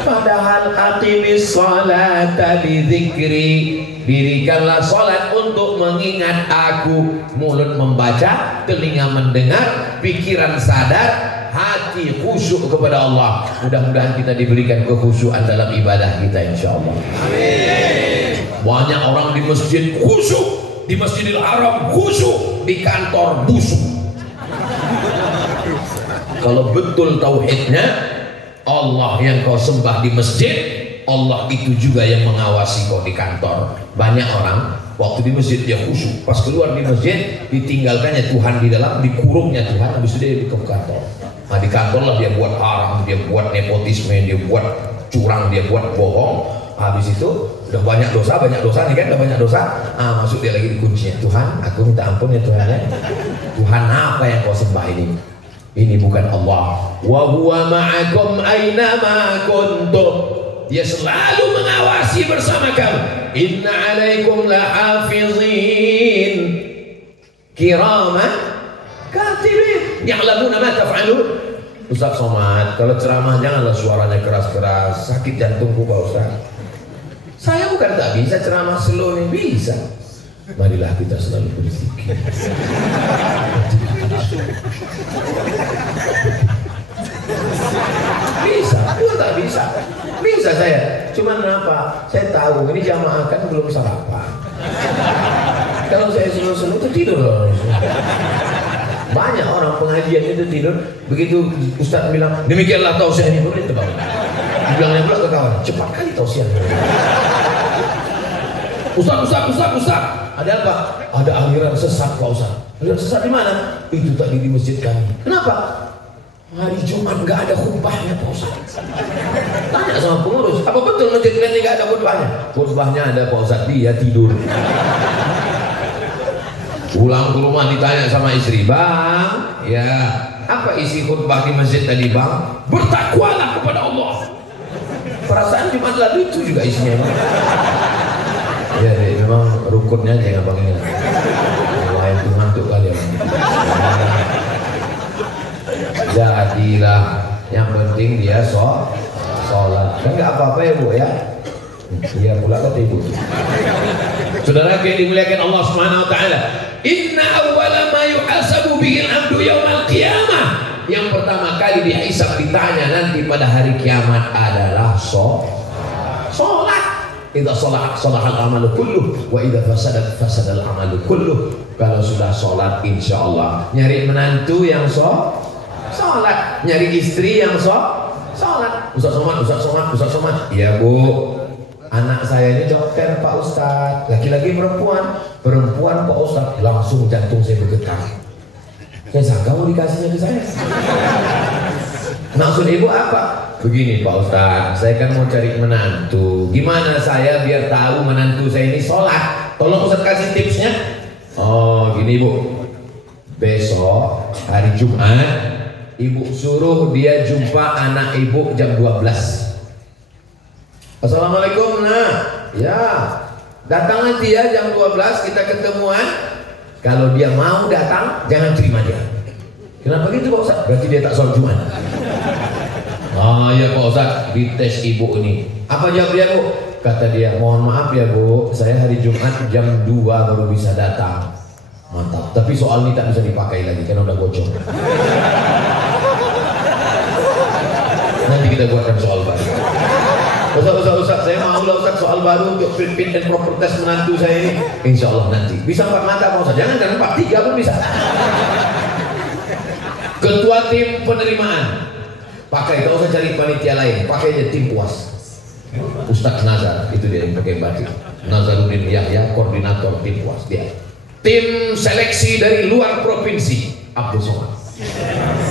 Padahal aqimis sholata lidzikri, dirikanlah sholat untuk mengingat aku. Mulut membaca, telinga mendengar, pikiran sadar, hati khusyuk kepada Allah. Mudah-mudahan kita diberikan kekhusyuan dalam ibadah kita insyaallah. Amin. Banyak orang di masjid khusyuk, di Masjidil Haram khusyuk, di kantor busuk. Kalau betul tauhidnya, Allah yang kau sembah di masjid, Allah itu juga yang mengawasi kau di kantor. Banyak orang waktu di masjid dia khusyuk, pas keluar di masjid ditinggalkannya Tuhan di dalam, dikurungnya Tuhan, habis itu dia ke kantor. Nah di kantor lah dia buat haram, dia buat nepotisme, dia buat curang, dia buat bohong. Habis itu udah banyak dosa nih kan, udah banyak dosa. Masuk dia lagi di kuncinya, Tuhan aku minta ampun ya Tuhan ya. Tuhan apa yang kau sembah ini? Ini bukan Allah. Wa huwa ma'akum aina ma kuntum. Dia selalu mengawasi bersama kamu. Inna alaikum lahafizin kiraman katibin ya'lamuna ma taf'alun. Ustaz Somad, kalau ceramah janganlah suaranya keras-keras, sakit jantungku Pak Ustaz. Saya bukan tak bisa ceramah slow nih, bisa. Marilah kita selalu berzikir. Bisa, bukan tak bisa. Bisa saya. Cuman kenapa? Saya tahu ini jamaah kan belum sarapan. Kalau saya slow-slow itu tidur loh. Banyak orang pengajian itu tidur. Begitu Ustaz bilang demikianlah tausiah ini, boleh tebak. Bilangnya pula ke kawan, cepat kali tausiah. Ustaz, ada apa? Ada aliran sesat Pak Ustaz. Aliran sesat di mana? Itu tadi di masjid kami. Kenapa? Hari Jumat nggak ada khutbahnya Pak Ustaz. Tanya sama pengurus, apa betul masjid kalian nggak ada khutbahnya? Khutbahnya ada Pak Ustaz, dia tidur. Pulang ke rumah ditanya sama istri, bang, ya apa isi khutbah di masjid tadi bang? Bertakwalah kepada Allah. Perasaan Jumat lalu itu juga isinya bang. Ya deh, memang rukunnya jangan bang ini. Lain tuh ngantuk kali ya. Jadilah, yang penting dia sholat. Kan nggak apa-apa ya bu ya. Dia pula kata ibu. Saudara yang dimuliakan Allah Subhanahu wa taala, inna awwala ma yuhasabu bihil abdu yaumal qiyamah. Yang pertama kali dihisab, ditanya nanti pada hari kiamat adalah sholat. Idza salahal amalu kulluh wa idza fasadal amalu kulluh. Kalau sudah sholat insyaallah nyari menantu yang sholat, nyari istri yang sholat. Ustaz Somad. Iya bu, anak saya ini dokter Pak Ustaz, laki-laki perempuan Pak Ustaz. Langsung jantung saya bergetar. Saya sangka mau dikasihnya ke saya. Maksud ibu apa? Begini Pak Ustaz, saya kan mau cari menantu. Gimana saya biar tahu menantu saya ini sholat? Tolong Ustaz kasih tipsnya. Oh gini bu, besok hari Jumat ibu suruh dia jumpa anak ibu jam 12. Assalamualaikum nak. Ya, datang nanti ya jam 12 kita ketemuan. Kalau dia mau datang, jangan terima dia. Kenapa gitu Pak Ustaz? Berarti dia tak sholat Jumat. Ah ya Pak Ustaz, dites ibu ini. Apa jawab dia bu? Kata dia, mohon maaf ya bu, saya hari Jumat jam 2 baru bisa datang. Mantap, tapi soal ini tak bisa dipakai lagi karena udah bocor. Nanti kita buatkan soal baru. Ustaz, saya mau lah Ustaz soal baru untuk fit and proper test menantu saya ini. Insya Allah nanti bisa 4 mata Pak Ustaz, jangan 4, 3 pun bisa. Ketua tim penerimaan, pakai, kalau usah cari panitia lain, pakai aja tim puas. Ustaz Nazar, itu dia yang pakai batik. Nazaruddin Yahya, koordinator tim puas dia. Tim seleksi dari luar provinsi, Abdul Somad.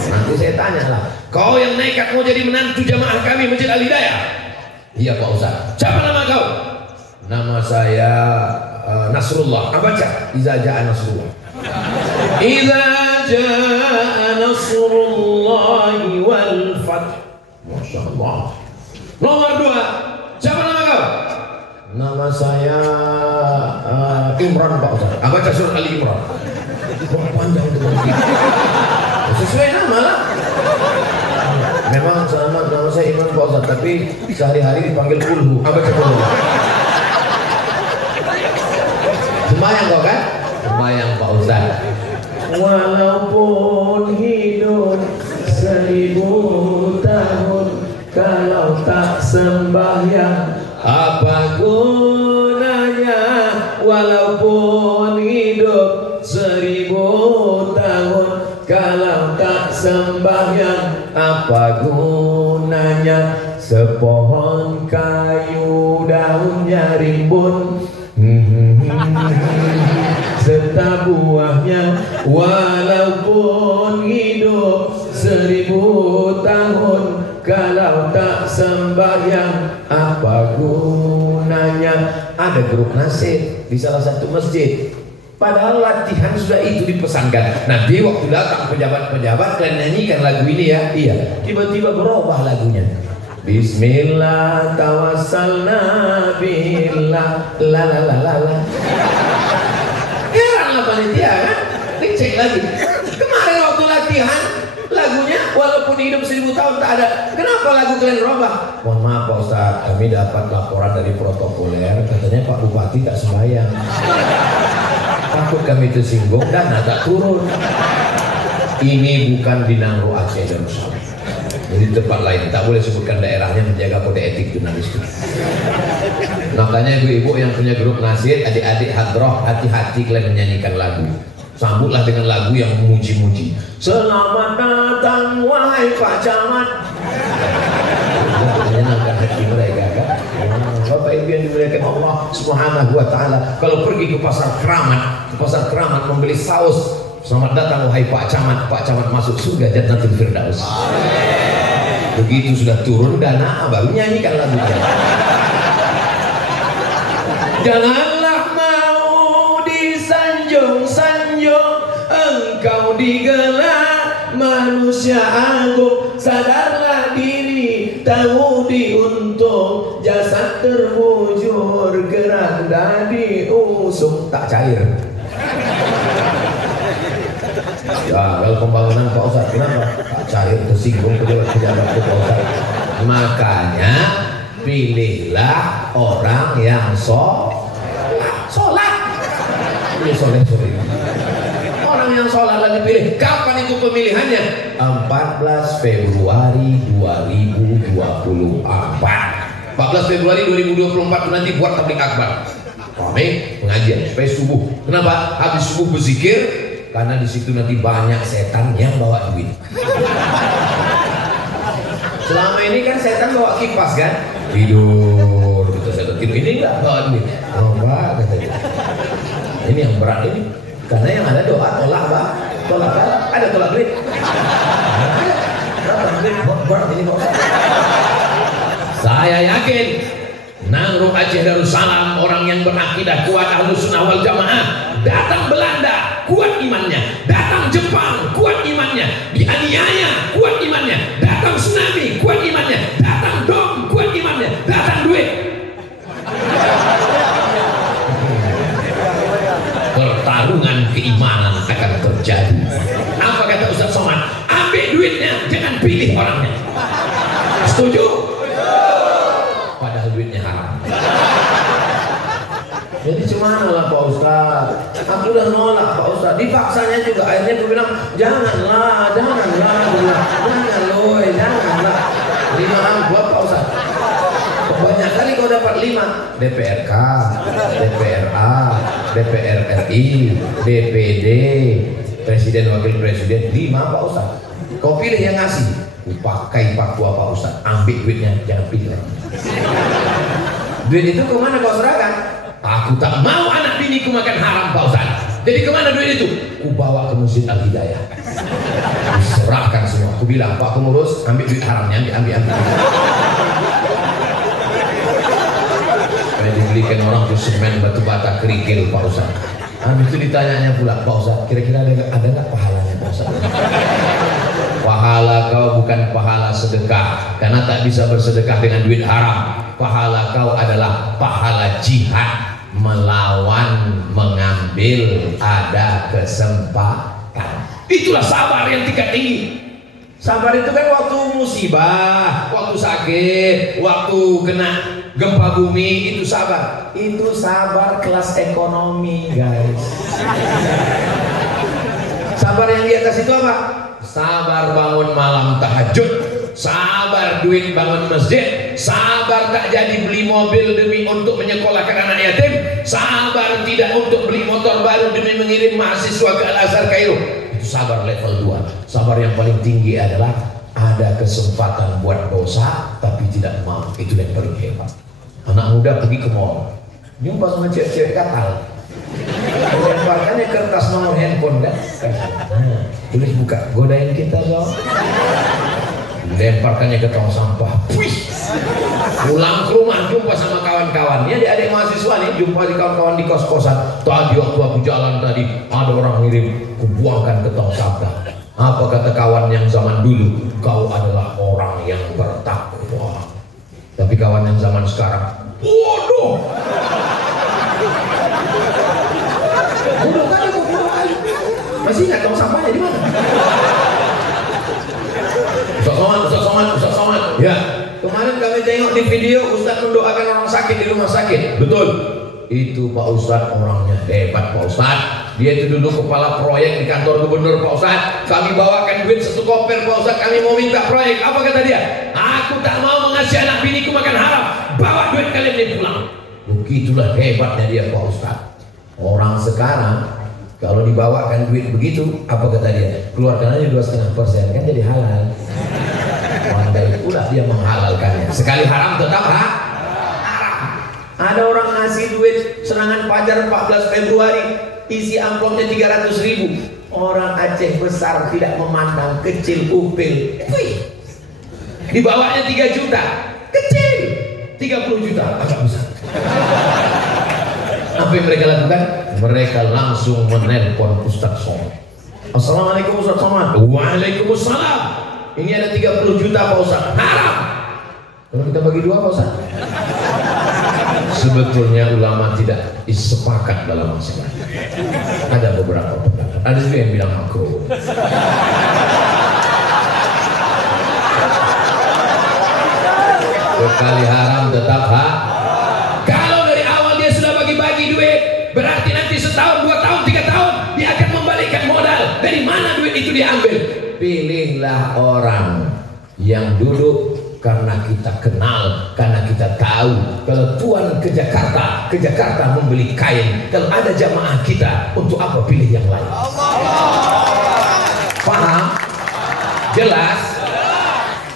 Nanti saya tanya lah, kau yang nekat mau jadi menantu jamaah kami Masjid Al Hidayah? Iya Pak Ustaz. Siapa nama kau? Nama saya Nasrullah. Apa baca? Iza ja'a Nasrullah. Iza ja'a Nasrullahi wal fath. Masya Allah. Nomor 2. Siapa nama kau? Nama saya Imran Pak Ustaz. Apa baca surat Ali Imran? Panjang itu. Sesuai nama lah. Memang selamat nama saya Imran Pak Ustaz, tapi sehari-hari dipanggil Kulhu. Apa baca Kulhu? Sembayang kau kan? Sembayang Pak Ustaz. Walaupun hidup 1000 tahun, kalau tak sembahyang apa gunanya? Walaupun hidup 1000 tahun, kalau tak sembahyang apa gunanya? Sepohon kayu daunnya rimbun, serta buahnya. Walaupun hidup 1000 tahun, kalau tak sembahyang apa gunanya? Ada grup nasib di salah satu masjid. Padahal latihan sudah itu dipesankan. Nanti waktu datang pejabat-pejabat kalian nyanyikan lagu ini ya. Iya. Tiba-tiba berubah lagunya. Bismillah tawassalna billah la la la la la. Heranlah panitia kan? Dicek lagi. Kemarin waktu latihan lagunya walaupun hidup 1000 tahun tak ada. Kenapa lagu kalian berubah? Mohon maaf Pak Ustaz, kami dapat laporan dari protokoler katanya Pak Bupati tak sembahyang. Takut kami tersinggung dan agak turun. Ini bukan di Nangro Aceh Darussalam. Jadi tempat lain, tak boleh sebutkan daerahnya, menjaga kode etik jurnalistik. Makanya ibu-ibu yang punya grup nasihat, adik-adik hadroh, hati-hati kalian menyanyikan lagu. Sambutlah dengan lagu yang memuji-muji. Selamat datang wahai Pak Camat. Menyenangkan hati mereka kan. Bapak Ibu yang dimuliakan Allah Subhanahu wa taala, kalau pergi ke pasar keramat membeli saus, selamat datang wahai Pak Camat. Pak Camat masuk surga Jannatul Firdaus. Begitu sudah turun dana baru nyanyikan lagunya. Janganlah mau disanjung-sanjung, engkau digelar manusia agung. Sadarlah diri, tahu diuntung, jasad terbujur, gerak dadi usung. Tak cair. Ya, kalau pembangunan Pak Ustaz, kenapa? Tak cair, tersinggung pejabat-pejabat Pak Ustaz. Makanya pilihlah orang yang sholat. Ini soleh. Orang yang sholat lagi pilih. Kapan itu pemilihannya? 14 Februari 2024. 14 Februari 2024 nanti buat tabligh akbar. Rame pengajian sampai subuh. Kenapa? Habis subuh berzikir. Karena di situ nanti banyak setan yang bawa duit. Selama ini kan setan bawa kipas kan, tidur gitu setan. Ini enggak bawa duit. Oh enggak katanya. Ini yang berat ini. Karena yang ada doa tolak Pak. Tolak kan? Ada tolak duit. Berapa duit berat ini Pak? Saya yakin Nangro Aceh Darussalam orang yang berakidah kuat Ahlus Sunnah wal Jamaah. Datang Belanda kuat imannya, datang Jepang kuat imannya, dianiaya kuat imannya, datang tsunami kuat imannya, datang dom kuat imannya, datang duit. Pertarungan keimanan akan terjadi. Apa kata Ustaz Somad? Ambil duitnya, jangan pilih orangnya. Setuju? Padahal duitnya haram. Jadi cuma lah Pak Ustaz, aku udah nolak Pak Ustaz, dipaksanya juga. Akhirnya aku bilang janganlah, jangan loh, janganlah. 5 amplop Pak Ustaz. Banyak kali kau dapat 5. DPRK, DPRA, DPR RI, DPD, Presiden Wakil Presiden, 5 Pak Ustaz. Kau pilih yang ngasih, ku pakai pakwa Pak Ustaz. Ambil duitnya, jangan pilih lagi. Duit itu kemana kau serahkan? Aku tak mau anak biniku makan haram Pak Ustaz. Jadi kemana duit itu? Ku bawa ke Masjid Al-Hidayah. Diserahkan semua. Aku bilang Pak pengurus, ambil duit haramnya, ambil. Saya dibelikan orang tuh semen, batu bata, kerikil Pak Ustaz. Habis itu ditanyanya pula Pak Ustaz, kira-kira ada nggak pahalanya Pak Ustaz? Pahala kau bukan pahala sedekah, karena tak bisa bersedekah dengan duit haram. Pahala kau adalah pahala jihad, melawan, mengambil, ada kesempatan. Itulah sabar yang tingkat tinggi. Sabar itu kan waktu musibah, waktu sakit, waktu kena gempa bumi, itu sabar. Itu sabar kelas ekonomi guys. Sabar yang di atas itu apa? Sabar bangun malam tahajud, sabar duit bangun masjid, sabar tak jadi beli mobil demi untuk menyekolahkan anak yatim, sabar tidak untuk beli motor baru demi mengirim mahasiswa ke Al-Azhar Kairo. Itu sabar level 2. Sabar yang paling tinggi adalah ada kesempatan buat dosa tapi tidak mau. Itu yang paling hebat. Anak muda pergi ke mall, jumpa sama cewek-cewek katal, melemparkannya kertas nomor handphone kan, tulis buka, godain kita dong. Lemparkannya ke tong sampah. Pulang ke rumah jumpa sama kawan kawan-kawannya, adik-adik mahasiswa nih, jumpa di kawan-kawan di kos-kosan. Tadi waktu aku jalan tadi, ada orang ngirim, kubuangkan ke tong sampah. Apa kata kawan yang zaman dulu? Kau adalah orang yang bertakwa. Tapi kawan yang zaman sekarang, bodoh. Bodoh kali, bodoh kali. Masih ingat tong sampahnya di mana? Ustaz Somad. Ya, kemarin kami tengok di video Ustaz mendoakan orang sakit di rumah sakit. Betul. Itu Pak Ustaz orangnya hebat Pak Ustaz. Dia itu duduk kepala proyek di kantor gubernur Pak Ustaz. Kami bawakan duit 1 koper Pak Ustaz. Kami mau minta proyek. Apa kata dia? Aku tak mau mengasih anak biniku makan haram. Bawa duit kalian ini pulang. Begitulah hebatnya dia Pak Ustaz. Orang sekarang kalau dibawakan duit begitu, apa kata dia? Keluarkan aja 2,5%, kan jadi halal. Pandai pula dia menghalalkannya. Sekali haram tetap haram. Ada orang ngasih duit serangan Fajar 14 Februari, isi amplopnya 300.000. Orang Aceh besar tidak memandang, kecil upil. Dibawanya 3 juta, kecil. 30 juta, agak besar. Apa yang mereka lakukan? Mereka langsung menelpon Ustaz Somad. Assalamualaikum Ustaz Somad. Waalaikumsalam. Ini ada 30 juta Pak Ustaz. Haram. Kalau kita bagi 2 Pak Ustaz. Sebetulnya ulama tidak sepakat dalam masalah. Ada beberapa pendapat. Ada juga yang bilang makruh. Sekali haram tetap haram. Kalau dari awal dia sudah bagi-bagi duit, berarti nanti setahun, 2 tahun, 3 tahun dia akan membalikkan modal. Dari mana duit itu diambil? Pilihlah orang yang duduk karena kita kenal, karena kita tahu. Kalau tuan ke Jakarta membeli kain. Kalau ada jamaah kita, untuk apa pilih yang lain? Paham? Jelas?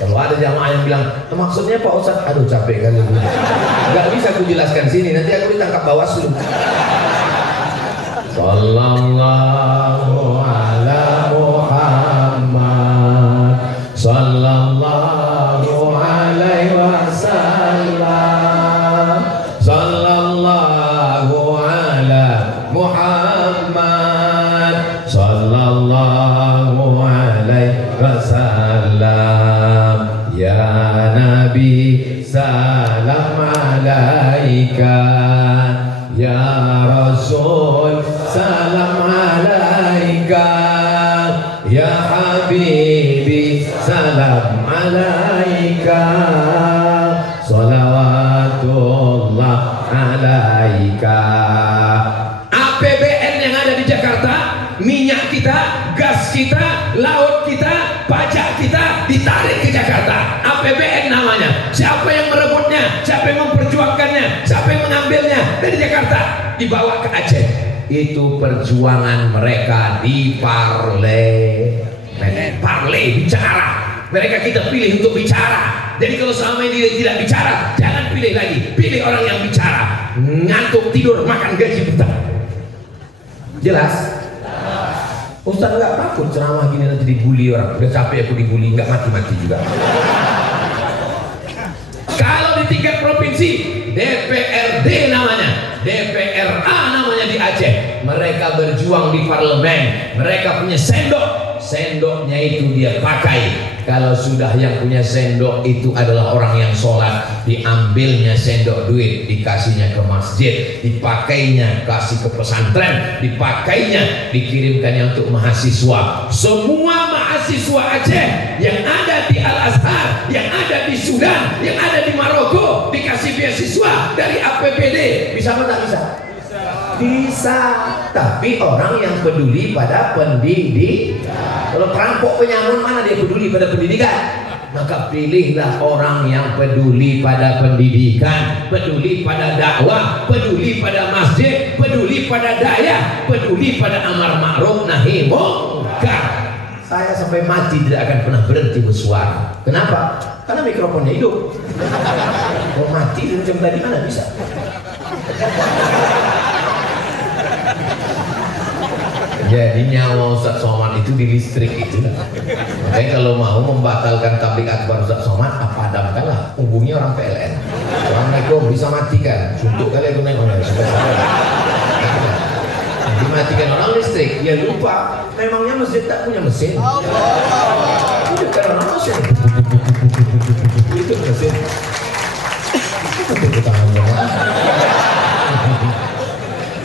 Kalau ada jamaah yang bilang, maksudnya Pak Ustadz, aduh capek kali ini. Gak bisa aku jelaskan sini, nanti aku ditangkap Bawaslu. Sallallahu ala Muhammad, sallallahu alaihi wasallam, sallallahu ala Muhammad, sallallahu alaihi wasallam. Ya Nabi salam alaika, ya Rasul salam alaika, ya Habibi salam alaika, salawatullah alaika. APBN yang ada di Jakarta, minyak kita, gas kita, laut kita, pajak kita ditarik ke Jakarta. APBN namanya. Siapa yang merebutnya? Siapa yang memperjuangkannya? Siapa yang mengambilnya dari Jakarta? Dibawa ke Aceh. Itu perjuangan mereka di parlemen. Bicara. Mereka kita pilih untuk bicara. Jadi kalau selama ini dia tidak bicara, jangan pilih lagi. Pilih orang yang bicara. Ngantuk, tidur, makan gaji buta. Jelas? Ustaz nggak takut ceramah gini nanti dibully orang. Udah capek aku dibully, nggak mati-mati juga. Kalau di tingkat provinsi, DPRD namanya, DPRA namanya di Aceh. Mereka berjuang di parlemen. Mereka punya sendok. Sendoknya itu dia pakai. Kalau sudah yang punya sendok itu adalah orang yang sholat, diambilnya sendok duit, dikasihnya ke masjid, dipakainya kasih ke pesantren, dipakainya dikirimkannya untuk mahasiswa. Semua mahasiswa Aceh yang ada di Al-Azhar, yang ada di Sudan, yang ada di Maroko dikasih beasiswa dari APBD. Bisa apa tak bisa? Bisa, tapi orang yang peduli pada pendidikan. Kalau perampok penyamun mana dia peduli pada pendidikan? Maka pilihlah orang yang peduli pada pendidikan, peduli pada dakwah, peduli pada masjid, peduli pada daya, peduli pada amar ma'ruf nahi munkar. Saya sampai mati tidak akan pernah berhenti bersuara. Kenapa? Karena mikrofonnya hidup. Kalau mati macam tadi mana bisa? Jadi nyawa Ustaz Somad itu di listrik itu. Makanya kalau mau membatalkan tablik akbar Ustaz Somad, padamkanlah, hubungi orang PLN. Assalamualaikum, bisa matikan. Untuk kali aku naik online. Dimatikan orang listrik, ya lupa. Memangnya masjid tak punya mesin. Itu kan orang mesin. Itu mesin. Itu tangannya.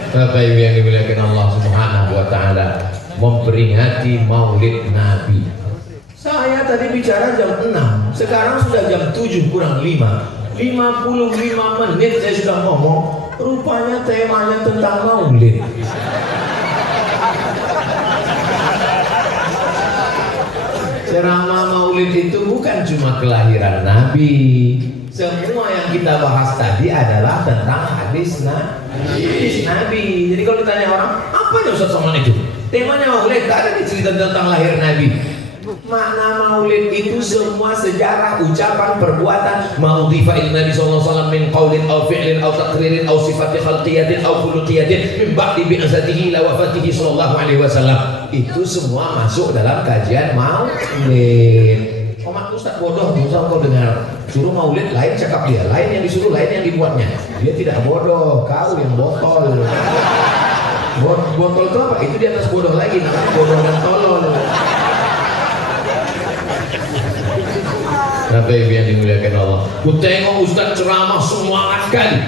Bapak Ibu yang dimuliakan Allah Subhanahu wa taala, memperingati Maulid Nabi. Saya tadi bicara jam 6, sekarang sudah jam 7 kurang 5. 55 menit saya sudah ngomong, rupanya temanya tentang Maulid. Ceramah Maulid itu bukan cuma kelahiran Nabi. Semua yang kita bahas tadi adalah tentang hadis Nabi. Jadi kalau ditanya orang, apa yang Ustaz Somad itu? Temanya Maulid, tak ada cerita tentang lahir Nabi. Makna Maulid itu semua sejarah, ucapan, perbuatan ma'udhifa ila Nabi sallallahu alaihi wasallam min qaulin aw fi'lin aw taqririn aw sifati khalqiyatin aw khuluqiyatin min ba'di bi'azatihi ila wafatihi sallallahu alaihi wasallam. Itu semua masuk dalam kajian Maulid. Omat Ustaz bodoh, usah kau dengar. Suruh Maulid lain cakap dia, lain yang disuruh, lain yang dibuatnya. Dia tidak bodoh, kau yang botol. Botol itu apa? Itu di atas bodoh lagi, namanya bodoh dan tolol. Bapak Ibu yang dimuliakan Allah, ku tengok Ustaz ceramah semangat kali.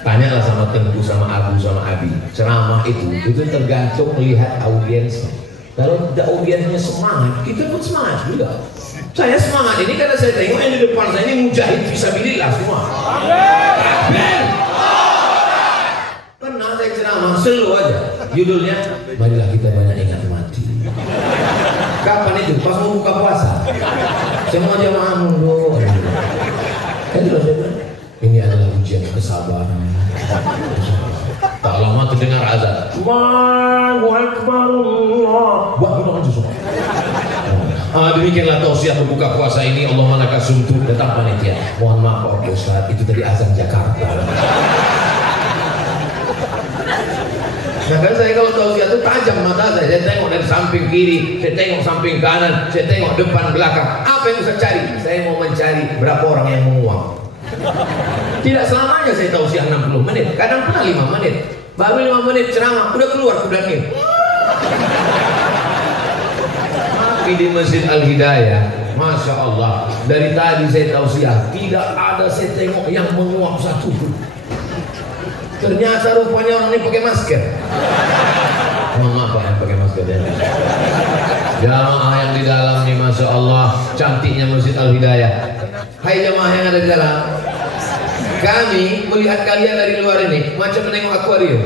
Tanyalah sama Tengku, sama Abu, sama Abi. Ceramah itu tergantung melihat audiensnya. Kalau tidak audiensnya semangat, kita pun semangat juga. Saya semangat ini karena saya tengok yang di depan saya ini mujahid fisabilillah semua. Pernah saya ceramah selalu aja judulnya, marilah kita banyak ingat mati. Kapan itu? Pas mau buka puasa. Semua jamaah mundur. Ini adalah ujian kesabaran. Tak lama terdengar azan. Allahu Akbar, Allah. Buat minum aja semua. Demikianlah tausiah berbuka puasa ini. Allah manakah suntuk tetap panitia. Mohon maaf Pak Ustaz, itu tadi azan Jakarta. Nah kan saya kalau tausiah itu tajam mata saya tengok dari samping kiri, saya tengok samping kanan, saya tengok depan belakang. Apa yang saya cari? Saya mau mencari berapa orang yang menguap. Tidak selamanya saya tausiah 60 menit, kadang pernah 5 menit. Baru 5 menit ceramah, udah keluar kudangnya. Tapi di Masjid Al-Hidayah, Masya Allah, dari tadi saya tausiah, tidak ada saya tengok yang menguap satu pun. Ternyata rupanya orang ini pakai masker. Maaf yang pakai masker ya. Jamaah yang di dalam nih, Masya Allah, cantiknya Masjid Al-Hidayah. Hai jamaah yang ada di dalam, kami melihat kalian dari luar ini macam menengok akuarium.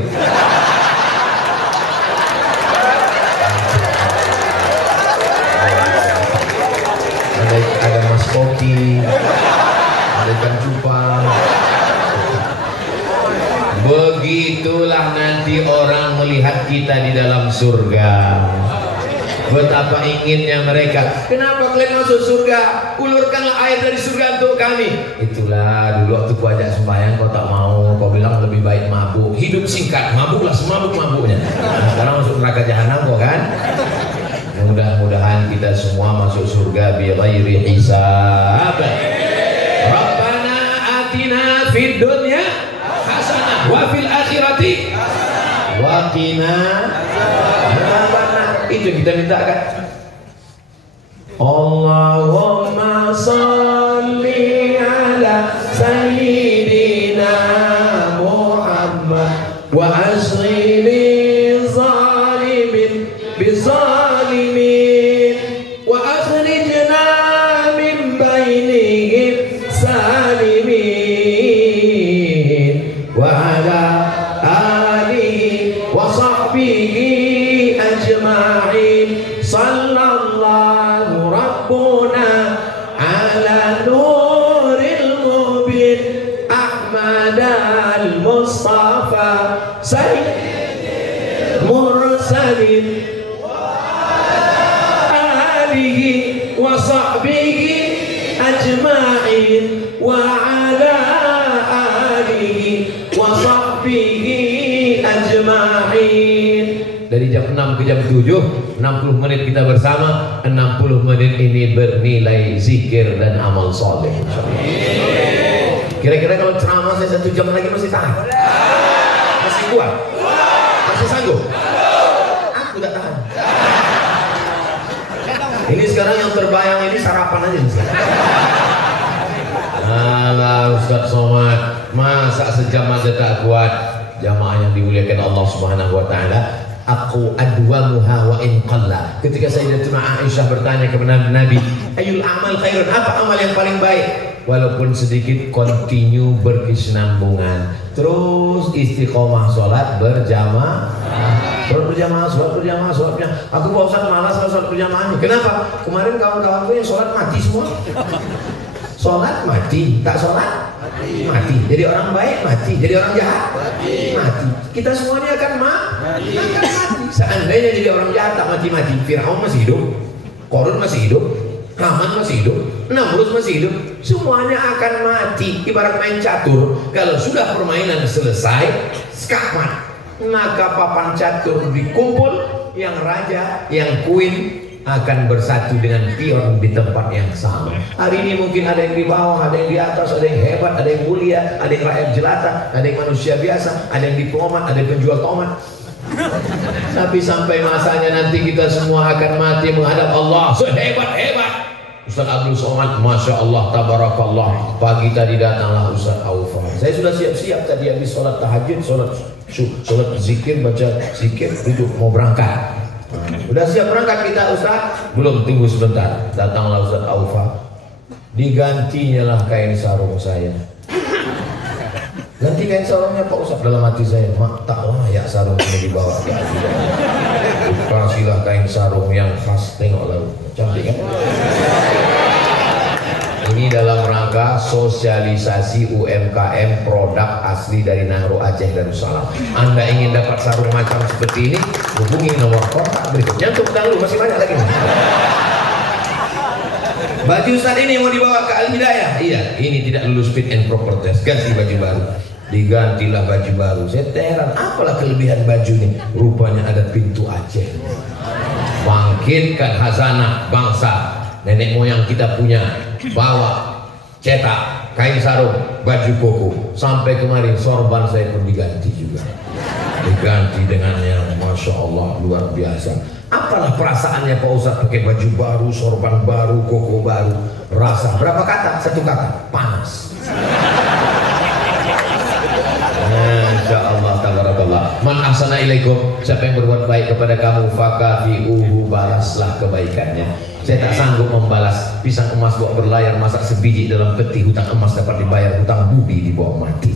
Ada mas koki, ada ikan cupang. Begitulah nanti orang melihat kita di dalam surga. Betapa inginnya mereka. Kenapa kalian masuk surga? Ulurkanlah air dari surga untuk kami. Itulah dulu waktu ku ajak sembahyang kau tak mau. Kau bilang lebih baik mabuk. Hidup singkat, mabuklah semabuk-mabuknya. Nah, sekarang masuk neraka jahanam kau kan? Mudah-mudahan kita semua masuk surga bi ghairi hisab. Rabbana atina fid dunya hasanah wa fil akhirati wa qina adzabannar. Itu kita mintakan. Allahumma shalli ala sayyidina Muhammad wa asghini zalimin bizalimin wa akhrijna min bainihim salimin wa ala alihi wa sahbihi ajma'in. Sallallahu rabbuna ala nuril mubin Ahmad al-Mustafa sayyidil mursalin alihi wa sahbihi ajma'in wa ala alihi wa sahbihi ajma'in. Dari jam 6 ke jam 7, 60 menit kita bersama. 60 menit ini bernilai zikir dan amal soleh. Kira-kira kalau ceramah saya 1 jam lagi masih tahan? Masih kuat? Masih sanggup? Aku tak tahan. Ini sekarang yang terbayang ini sarapan aja nih. Alah Ustaz Somad, masa sejam aja tak kuat? Jamaah yang dimuliakan Allah Subhanahu wa taala, aku adwamuha wa in qalla. Ketika Sayyidatuna Aisyah bertanya kepada Nabi, ayul amal khairun, apa amal yang paling baik? Walaupun sedikit, continue berkesinambungan, terus istiqomah sholat berjamaah. Sholat berjamaah. Aku Pak Ustaz malas sholat berjamaah. Kenapa? Kemarin kawan-kawanku yang sholat mati semua. Sholat mati, tak sholat mati. Jadi orang baik mati, jadi orang jahat mati. Kita semuanya akan mati. Seandainya jadi orang jahat tak mati-mati, Fir'aun masih hidup, Qarun masih hidup, Haman masih hidup, Namrud masih hidup, semuanya akan mati. Ibarat main catur, kalau sudah permainan selesai, skakmat, maka papan catur dikumpul, yang raja, yang queen akan bersatu dengan pion di tempat yang sama. Hari ini mungkin ada yang di bawah, ada yang di atas, ada yang hebat, ada yang mulia, ada yang rakyat jelata, ada yang manusia biasa, ada yang diplomat, ada yang penjual tomat. Tapi sampai masanya nanti kita semua akan mati menghadap Allah sehebat-hebat. Ustaz Abdul Somad, Masya Allah, Tabarakallah. Pagi tadi datanglah Ustaz Aufa. Saya sudah siap-siap tadi habis sholat tahajud, sholat zikir, baca zikir, duduk mau berangkat. Udah siap berangkat kita Ustaz? Belum, tunggu sebentar. Datanglah Ustaz Aufa. Digantinya lah kain sarung saya. Ganti kain sarungnya Pak Ustaz. Dalam hati saya, mak tak layak sarung ini dibawa ke Adidah. Kasihlah kain sarung yang khas. Tengoklah, cantik kan? Ini dalam rangka sosialisasi UMKM produk asli dari Nangro Aceh Darussalam. Anda ingin dapat sarung macam seperti ini, hubungi nomor kontak berikutnya. Untuk dahulu masih banyak lagi. Baju Ustaz ini mau dibawa ke Al-Hidayah. Iya, ini tidak lulus fit and proper test. Ganti baju baru. Digantilah baju baru. Saya heran, apalah kelebihan baju ini? Rupanya ada pintu Aceh. Bangkitkan khazanah bangsa. Nenek moyang kita punya, bawa cetak kain sarung, baju koko. Sampai kemarin sorban saya pun diganti juga. Diganti dengan yang Masya Allah luar biasa. Apalah perasaannya Pak Ustaz pakai baju baru, sorban baru, koko baru. Rasa berapa kata? 1 kata, panas. Masya Allah, tabarakallah. Man ahsana ilaikum, siapa yang berbuat baik kepada kamu, fakafi'uhu, balaslah kebaikannya. Saya tak sanggup membalas pisang emas bawa berlayar, masak sebiji dalam peti, hutang emas dapat dibayar, hutang budi dibawa mati.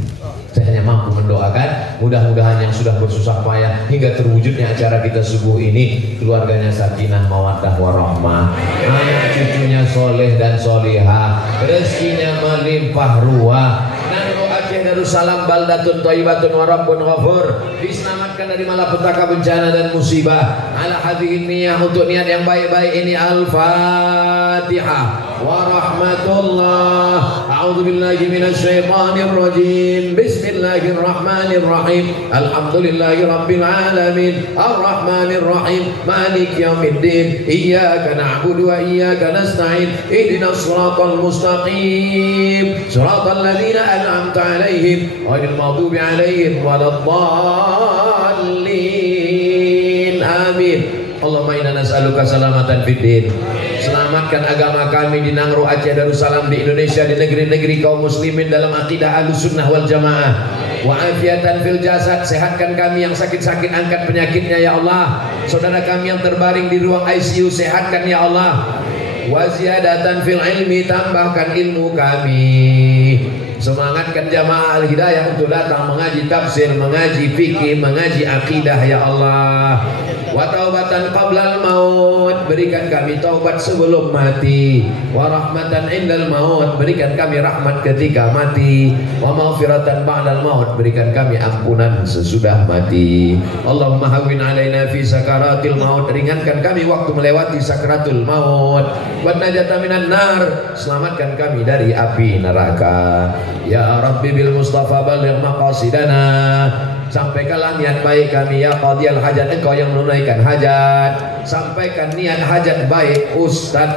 Saya hanya mampu mendoakan, mudah-mudahan yang sudah bersusah payah hingga terwujudnya acara kita subuh ini, keluarganya sakinah, mawaddah, warahmah, anak cucunya soleh dan solihah, rezekinya melimpah ruah. Nangro Aceh Darussalam baldatun thayyibatun wa rabbun ghafur, diselamatkan dari malapetaka, bencana dan musibah. Ala hadhihi niyah, untuk niat yang baik-baik ini. Al-Fatihah. Wa rahmatullah. A'udzu billahi minasy syaithanir rajim. Bismillahirrahmanirrahim. Alhamdulillahi rabbil alamin. Arrahmanir rahim. Maliki yaumiddin. Iyyaka na'budu wa iyyaka nasta'in. Ihdinas shiratal mustaqim. Shiratal ladzina an'amta 'alaihim ghairil maghdubi 'alaihim waladdallin. Amin. Allahumma inna nas'aluka salamatan fid din. Selamatkan agama kami di Nangro Aceh Darussalam, di Indonesia, di negeri-negeri kaum muslimin dalam akidah Ahlussunnah wal Jamaah. Wa afiatan fil jasad, sehatkan kami yang sakit-sakit, angkat penyakitnya ya Allah. Saudara kami yang terbaring di ruang ICU, sehatkan ya Allah. Wa ziyadatan fil ilmi, tambahkan ilmu kami. Semangatkan jamaah Al-Hidayah untuk datang mengaji tafsir, mengaji fikih, mengaji akidah ya Allah. Wa taubatan qablal maut, berikan kami taubat sebelum mati. Wa rahmatan indal maut, berikan kami rahmat ketika mati. Wa maghfiratan ba'dal maut, berikan kami ampunan sesudah mati. Allahumma hawwin alaina fi sakaratil maut, ringankan kami waktu melewati sakaratul maut. Wa najata minan nar, selamatkan kami dari api neraka. Ya Rabbi bil Mustafa baligh maqasidana, sampaikanlah niat baik kami ya qadiyal hajat, engkau yang menunaikan hajat. Sampaikan niat hajat baik Ustaz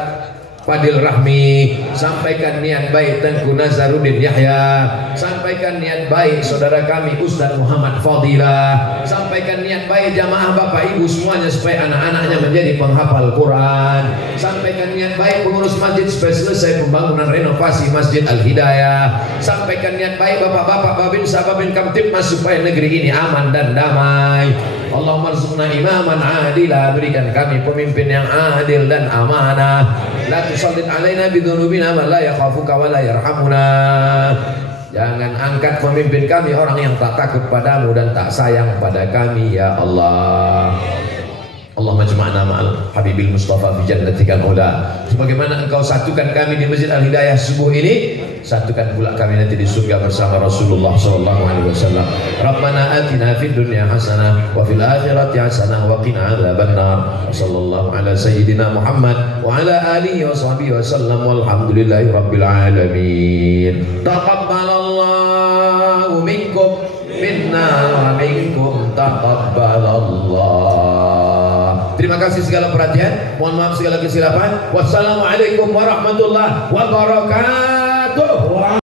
Fadil Rahmi, sampaikan niat baik Tengku Nazaruddin Yahya, sampaikan niat baik saudara kami Ustaz Muhammad Fadilah, sampaikan niat baik jamaah Bapak Ibu semuanya supaya anak-anaknya menjadi penghafal Quran, sampaikan niat baik pengurus masjid supaya selesai pembangunan renovasi Masjid Al-Hidayah, sampaikan niat baik Bapak-bapak Babinsa Babin Kamtibmas supaya negeri ini aman dan damai. Allahumma rzuqna imaman adila, berikan kami pemimpin yang adil dan amanah. La tusallit alaina bidhunubina man la yakhafuka wa la yarhamuna. Jangan angkat pemimpin kami orang yang tak takut padamu dan tak sayang pada kami ya Allah. Allahumma jama'na ma'al Habibil Mustafa fi jannatikal ula. Sebagaimana engkau satukan kami di Masjid Al-Hidayah subuh ini, satukan pula kami nanti di surga bersama Rasulullah sallallahu alaihi wasallam. Rabbana atina fid dunya hasanah wa fil akhirati hasanah wa qina adzabannar. Sallallahu ala sayyidina Muhammad wa ala alihi wa sahbihi wasallam walhamdulillahi rabbil alamin. Taqabbalallahu minkum minna wa minkum taqabbalallah. Terima kasih segala perhatian. Mohon maaf segala kesilapan. Wassalamualaikum warahmatullahi wabarakatuh.